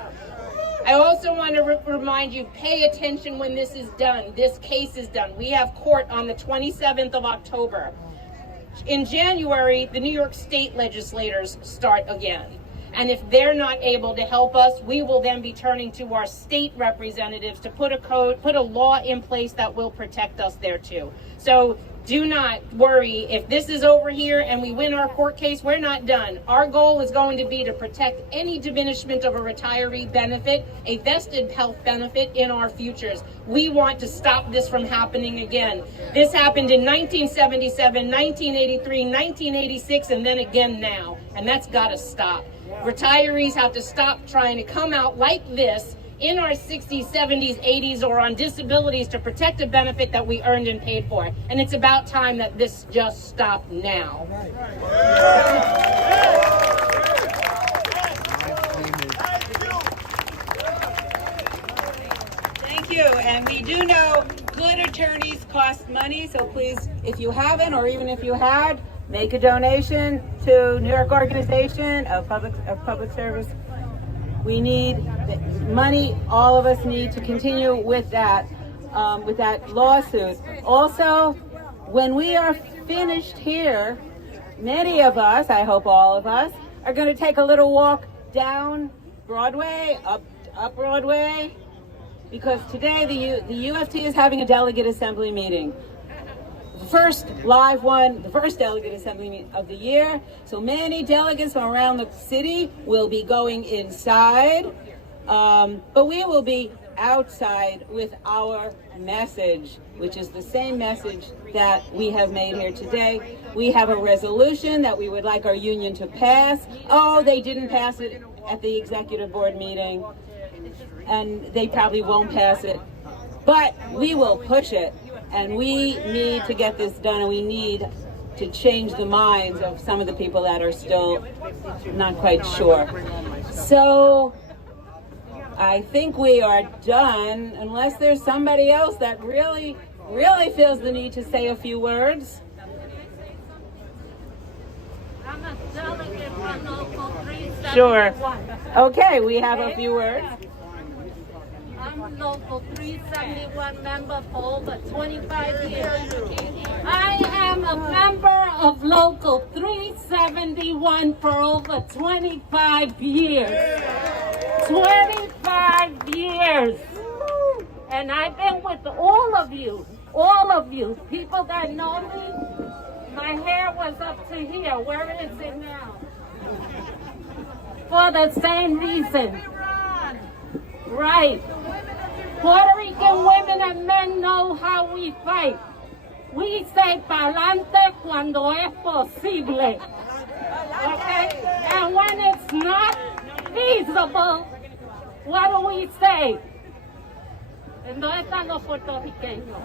I also want to remind you, pay attention when this is done. This case is done. We have court on the 27th of October. In January, the New York State legislators start again. And if they're not able to help us, we will then be turning to our state representatives to put a law in place that will protect us there too. So do not worry. If this is over here and we win our court case, we're not done. Our goal is going to be to protect any diminishment of a retiree benefit, a vested health benefit in our futures. We want to stop this from happening again. This happened in 1977, 1983, 1986, and then again now. And that's got to stop. Retirees have to stop trying to come out like this in our 60s, 70s, 80s, or on disabilities to protect a benefit that we earned and paid for. And it's about time that this just stop now. Thank you. And we do know good attorneys cost money, so please, if you haven't, or even if you had, make a donation to New York Organization of Public Service. We need money. All of us need to continue with that lawsuit. Also, when we are finished here, many of us, I hope all of us, are going to take a little walk down Broadway, up Broadway, because today the UFT is having a delegate assembly meeting. The first live one, the first delegate assembly of the year. So many delegates from around the city will be going inside, but we will be outside with our message, which is the same message that we have made here today. We have a resolution that we would like our union to pass. Oh, they didn't pass it at the executive board meeting, and they probably won't pass it, but we will push it. And we need to get this done, and we need to change the minds of some of the people that are still not quite sure. So I think we are done, unless there's somebody else that really feels the need to say a few words. I'm a delegate from Local 371. Sure. Okay, we have a few words. I'm Local 371 member for over 25 years. I am a member of Local 371 for over 25 years. 25 years. And I've been with all of you, people that know me. My hair was up to here. Where is it now? For the same reason. Right. Puerto Rican women and men know how we fight. We say pa'lante cuando es posible. Okay? And when it's not feasible, what do we say? ¿En dónde están los puertorriqueños?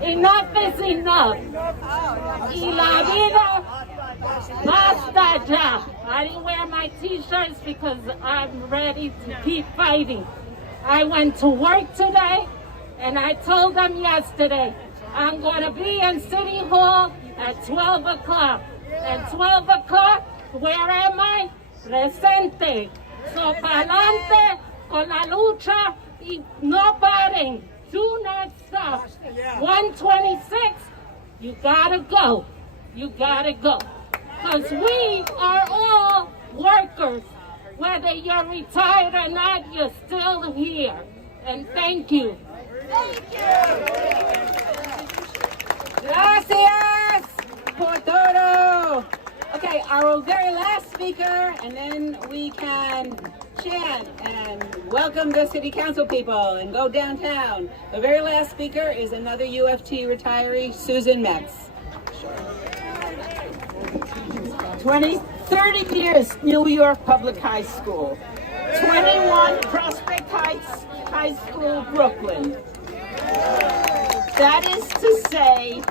Enough is enough. Y la vida basta ya. I didn't wear my t-shirts because I'm ready to keep fighting. I went to work today and I told them yesterday, I'm going to be in City Hall at 12 o'clock. At 12 o'clock, where am I? Presente. So, pa'lante con la lucha y no paren. Do not stop. 126, you gotta go. You gotta go. Because we are all workers. Whether you're retired or not, you're still here. And thank you. Thank you. Gracias por todo. Okay, our very last speaker, and then we can chant and welcome the city council people and go downtown. The very last speaker is another UFT retiree, Susan Metz. 30 years, New York Public High School. 21, Prospect Heights High School, Brooklyn. That is to say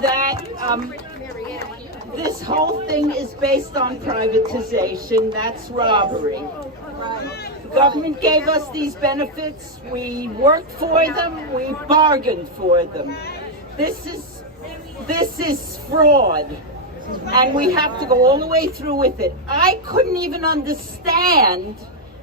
that this whole thing is based on privatization. That's robbery. The government gave us these benefits. We worked for them. We bargained for them. This is fraud. And we have to go all the way through with it. I couldn't even understand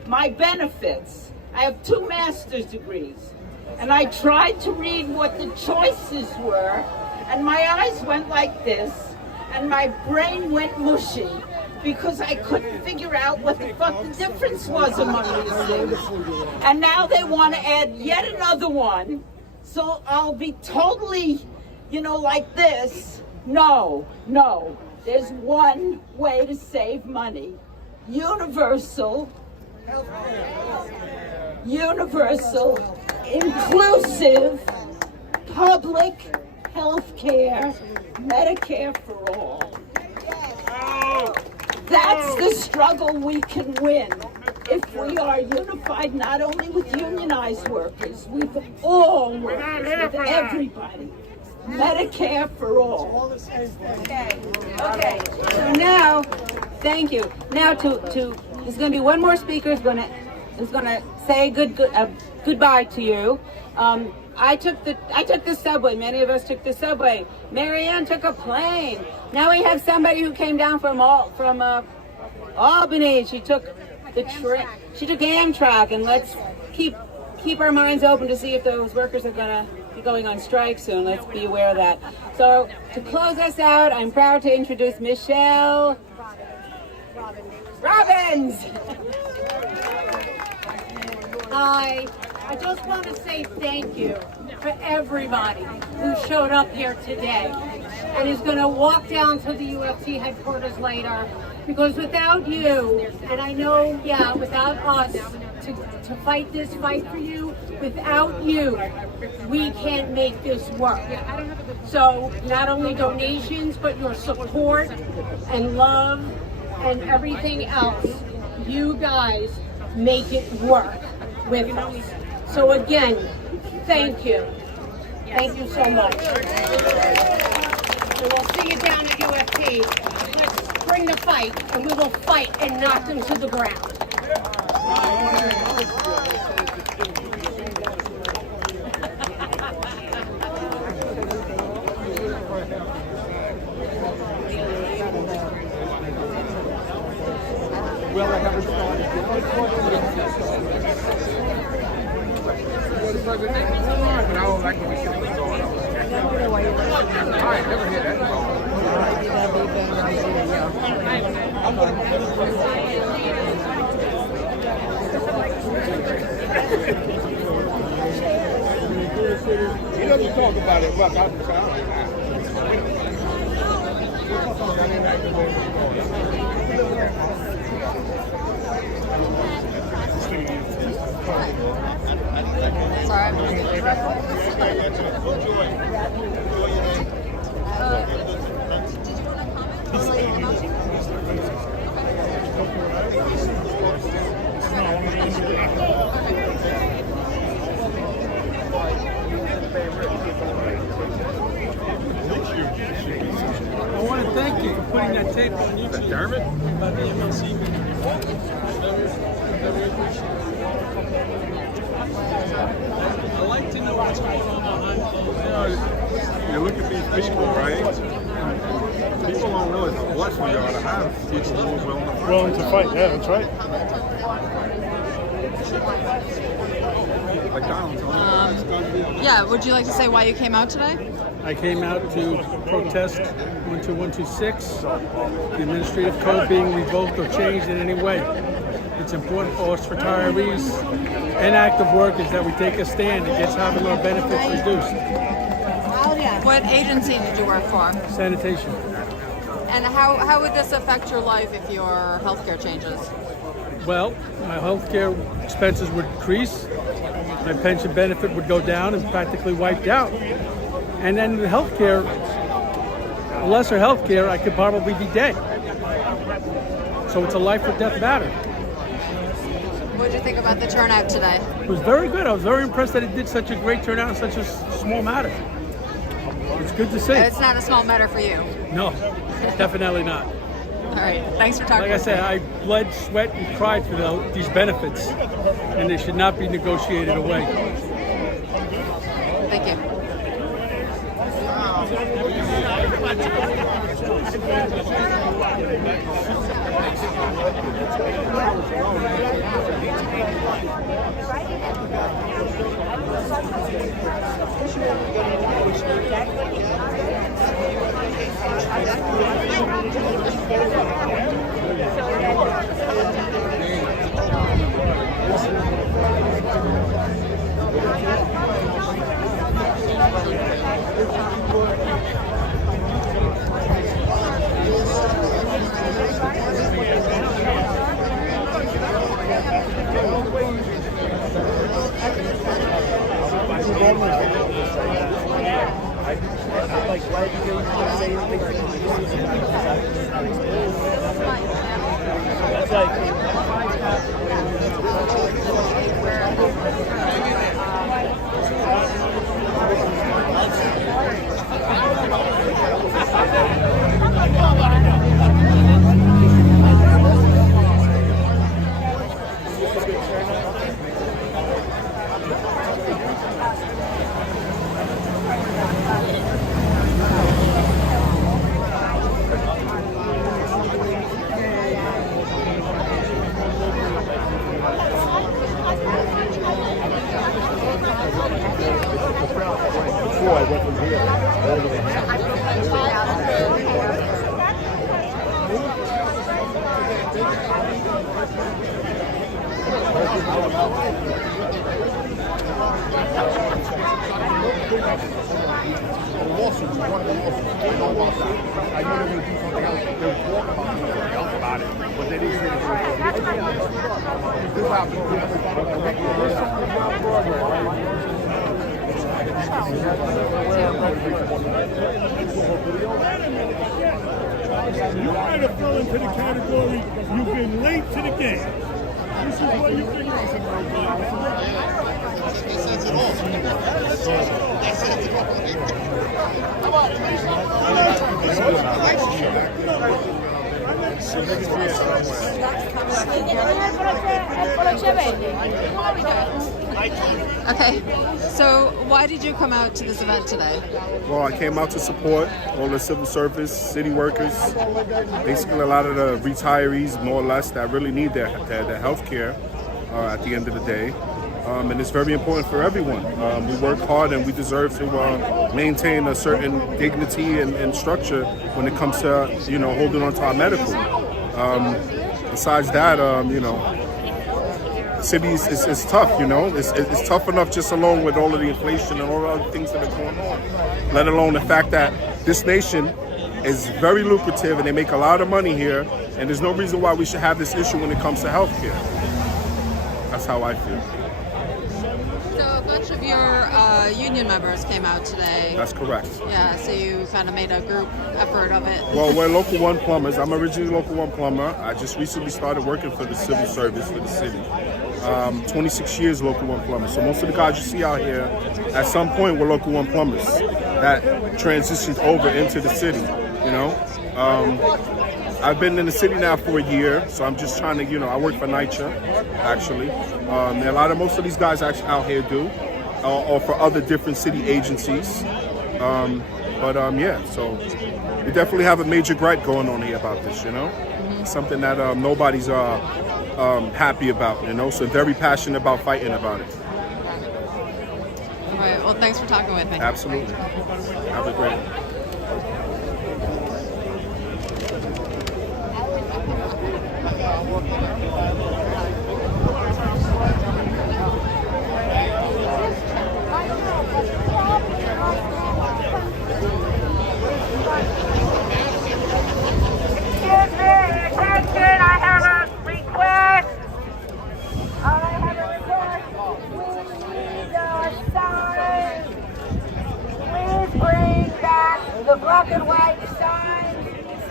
my benefits. I have 2 master's degrees. And I tried to read what the choices were, and my eyes went like this, and my brain went mushy, because I couldn't figure out what the fuck the difference was among these things. And now they want to add yet another one, so I'll be totally, like this. No. There's one way to save money. Universal, inclusive, public health care, Medicare for all. That's the struggle we can win if we are unified not only with unionized workers, with all workers, with everybody. Medicare for all. Okay. So now, thank you. Now there's going to be one more speaker who's going to say goodbye to you. I took the subway. Many of us took the subway. Marianne took a plane. Now we have somebody who came down from Albany. She took She took Amtrak, and let's keep our minds open to see if those workers are going to be going on strike soon. Let's be aware of that. So to close us out, I'm proud to introduce Michelle Robbins. Hi. I just want to say thank you for everybody who showed up here today and is going to walk down to the UFT headquarters later, because without you, and I know, without us to fight this fight for you, without you, we can't make this work. So not only donations, but your support and love and everything else, you guys make it work with us. So again, thank you. Thank you so much. So we'll see you down at UFT. Let's bring the fight, and we will fight and knock them to the ground. Well, I haven't started. But I don't like when we see what's going on. I ain't never hear that before. He doesn't talk about it much. I'm sorry. I want to thank you for putting that tape on YouTube. Dermot? About the MLC. Very appreciated. I like to know what's going on behind closed doors. You look at these people, right? People don't realize how blessed we are to have people who are willing to fight. Yeah, that's right. Like Donald. Yeah, would you like to say why you came out today? I came out to protest 12126, the administrative code being revoked or changed in any way. It's important for us retirees and active workers that we take a stand against having our benefits reduced. What agency did you work for? Sanitation. And how would this affect your life if your healthcare changes? Well, my healthcare expenses would decrease, my pension benefit would go down and practically wiped out. And then the healthcare, lesser healthcare, I could probably be dead. So it's a life or death matter. What did you think about the turnout today? It was very good. I was very impressed that it did such a great turnout in such a small matter. It's good to see. It's not a small matter for you. No, definitely not. All right, thanks for talking. Like I said, I bled, sweat, and cried for these benefits, and they should not be negotiated away. Thank you. You might have fallen into the category, you've been late to the game. Okay, so why did you come out to this event today? Well, I came out to support all the civil service, city workers, basically a lot of the retirees, more or less, that really need their health care at the end of the day. And it's very important for everyone. We work hard and we deserve to maintain a certain dignity and structure when it comes to, holding on to our medical. Besides that, city is tough, It's tough enough just alone with all of the inflation and all the other things that are going on. Let alone the fact that this nation is very lucrative and they make a lot of money here, and there's no reason why we should have this issue when it comes to health care. That's how I feel. So a bunch of your union members came out today. That's correct. Yeah, so you kind of made a group effort of it. Well, we're Local 1 plumbers. I'm originally Local 1 plumber. I just recently started working for the civil service for the city. 26 years Local 1 plumber. So most of the guys you see out here, at some point, were Local 1 plumbers that transitioned over into the city, I've been in the city now for a year, so I'm just trying to, I work for NYCha, actually. Most of these guys actually out here do, or for other different city agencies. So we definitely have a major gripe going on here about this, Something that nobody's happy about, so very passionate about fighting about it. All right, well, thanks for talking with me. Absolutely. Have a great one. The black and white signs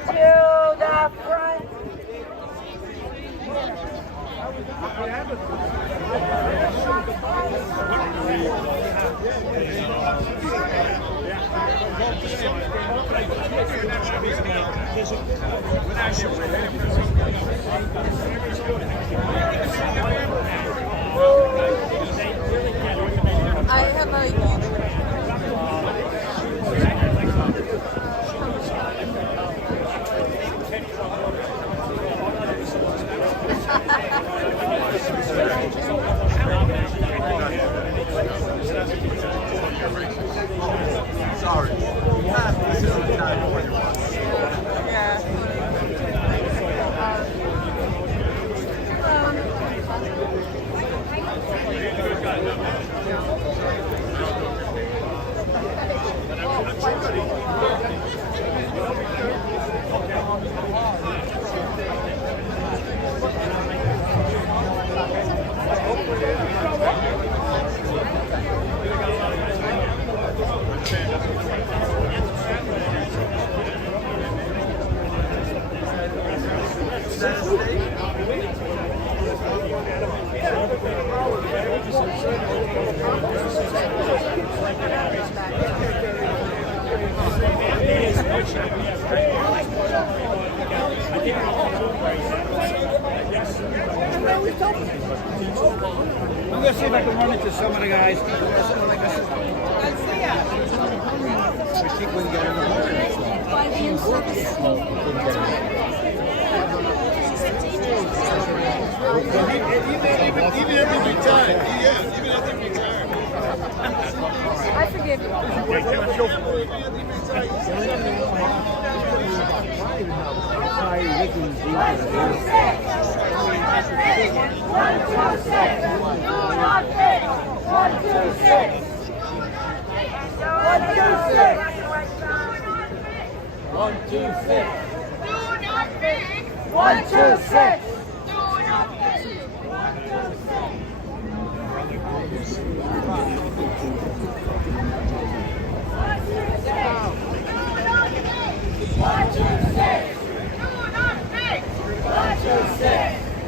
to the front. I have a I'm gonna see if I can run into some of the guys. She couldn't get in the Even if he retired, I forgive you.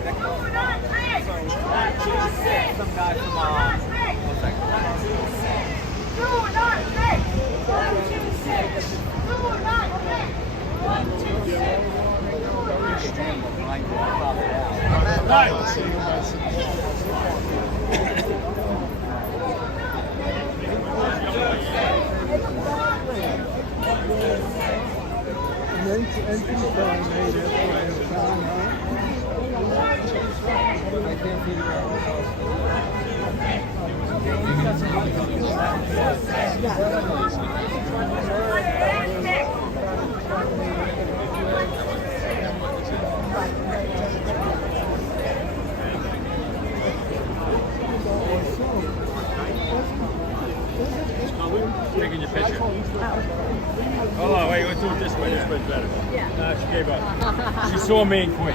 Some guy from one second. 1, 2, 6. 1, 2, 6. 1, 2, 6. Taking your picture. Hold on, wait, let's do it this way. This way's better. Yeah. No, she gave up. She saw me and quit.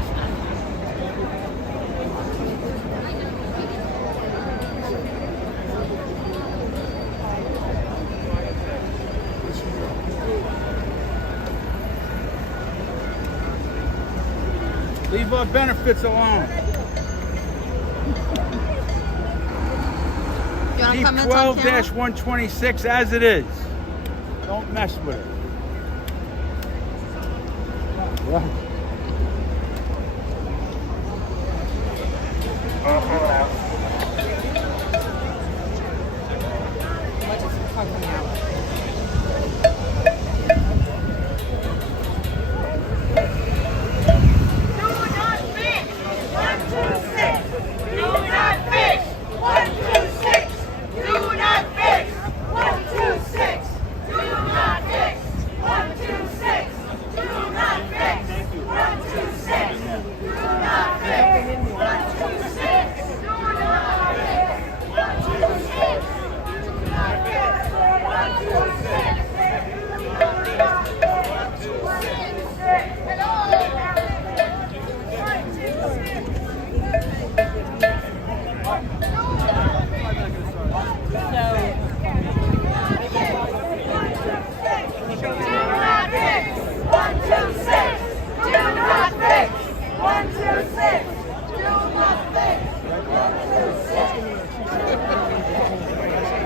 Leave our benefits alone. Keep 12-126 as it is. Don't mess with it. What?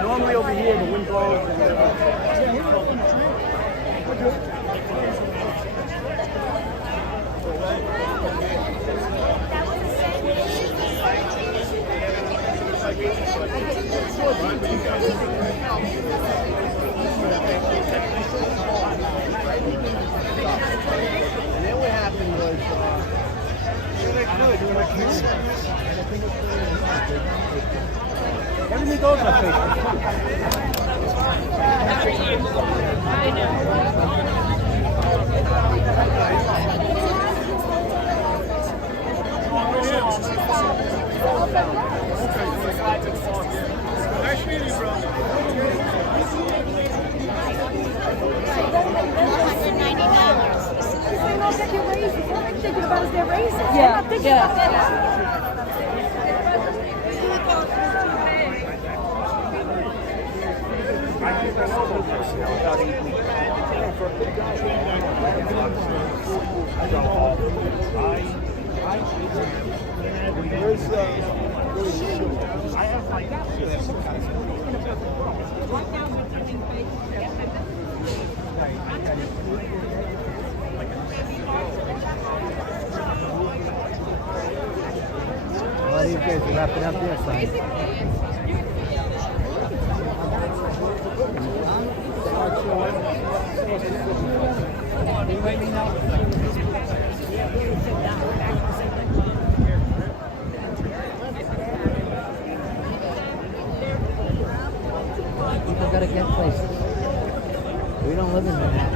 Normally over here, the wind blows. And then what happened was, Everything goes on Facebook. I know. nice meeting you, bro. They don't get your raises. All they're thinking about is their raises. Yeah, They're not thinking yeah. about that. Well, these guys are wrapping up their side. People gotta get places. We don't live in Manhattan.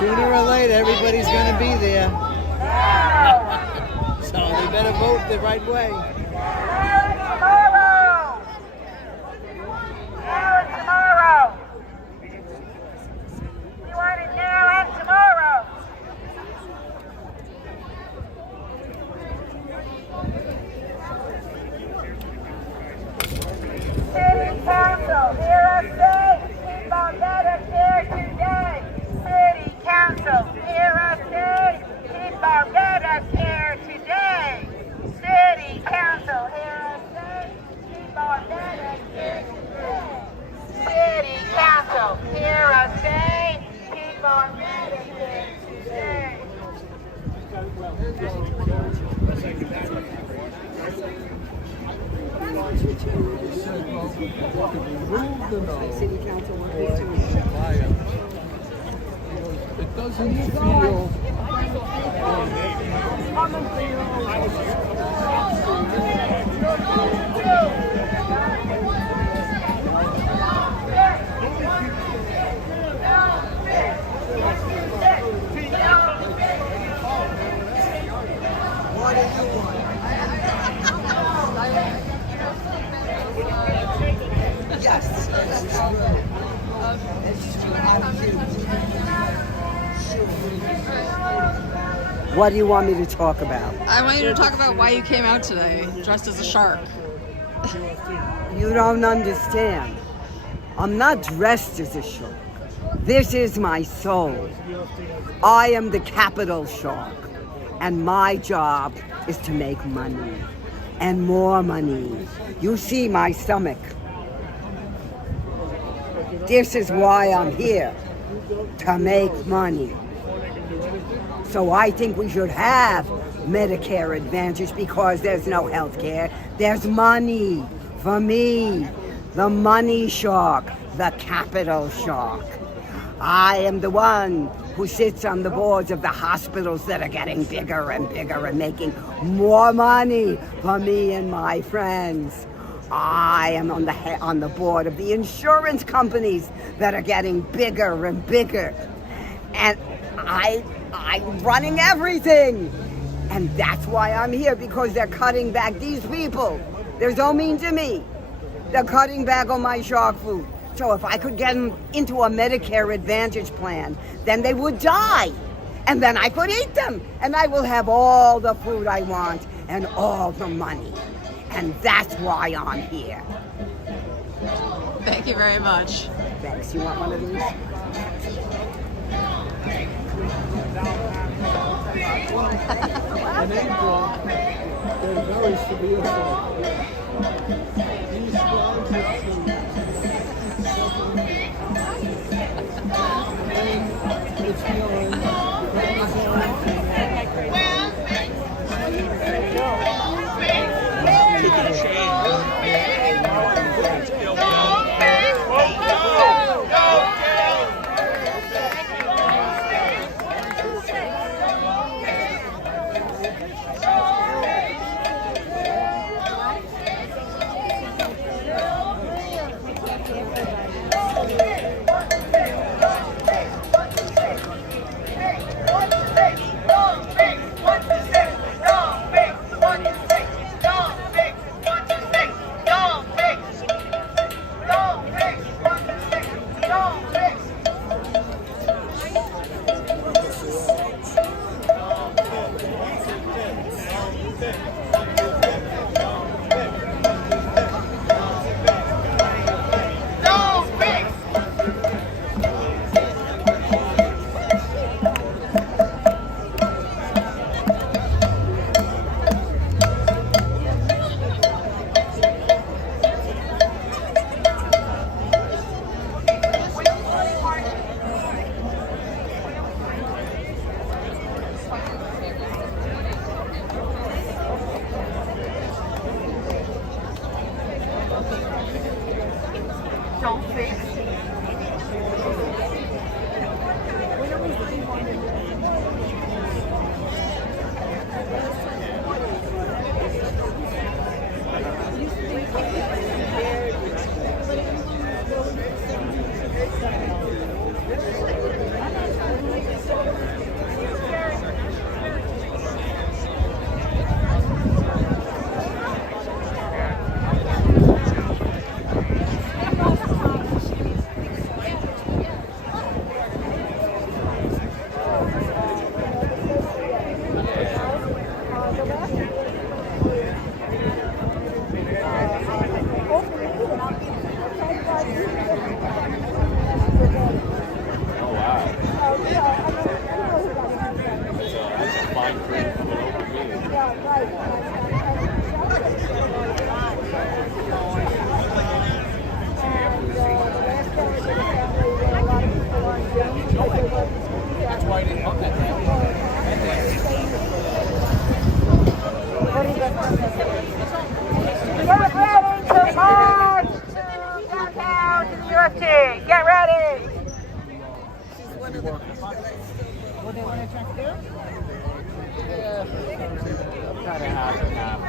Sooner or later, everybody's going to be there. So they better vote the right way. City council workers to it doesn't feel Yes, that's true. I'm cute. What do you want me to talk about? I want you to talk about why you came out today dressed as a shark. You don't understand. I'm not dressed as a shark. This is my soul. I am the capital shark, and my job is to make money and more money. You see my stomach. This is why I'm here, to make money. So I think we should have Medicare Advantage because there's no health care. There's money for me, the money shark, the capital shark. I am the one who sits on the boards of the hospitals that are getting bigger and bigger and making more money for me and my friends. I am on the board of the insurance companies that are getting bigger and bigger. And I'm running everything. And that's why I'm here, because they're cutting back. These people, they're so mean to me. They're cutting back on my shark food. So if I could get them into a Medicare Advantage plan, then they would die. And then I could eat them. And I will have all the food I want and all the money. And that's why I'm here. Thank you very much. Thanks. You want one of these? in April, they're very severe for these flags it's to march to downtown to the UFT. Get ready. What they want to try to do? Yeah, I'm kind of half and half.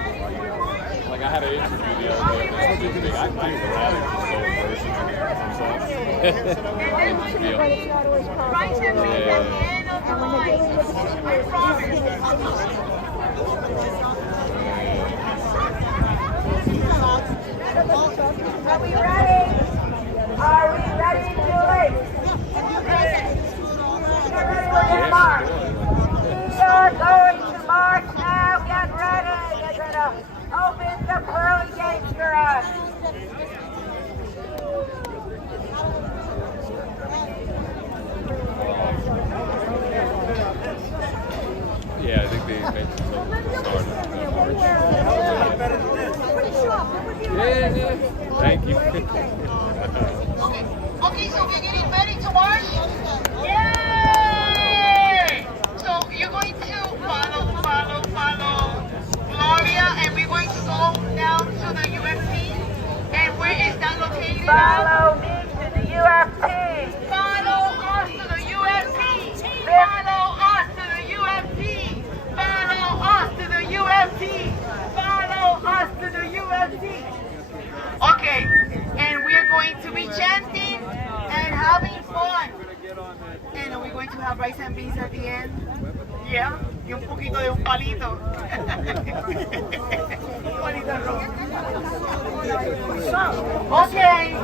Like I had an interview the other day. I think the rally just so personal. Right hand means at the end of the line. I promise. Are we ready? Are we ready, Julie? Get ready, we're going to march. We are going to march now. Get ready. You're going to open the pearly gates for us. Yeah, I think they mentioned something at the start of the march. Yeah. Thank you. Okay, so we're getting ready to march. Yay! So you're going to follow Gloria, and we're going to go down to the UFC. And where is that located? Follow me to the UFC. Follow us to the UFC. Follow us to the UFC. Follow us to the UFC. Follow us to the UFC. Okay, and we are going to be chanting and having fun. And are we going to have rice and beans at the end? Yeah, y un poquito de un palito. Un palito de arroz. Okay.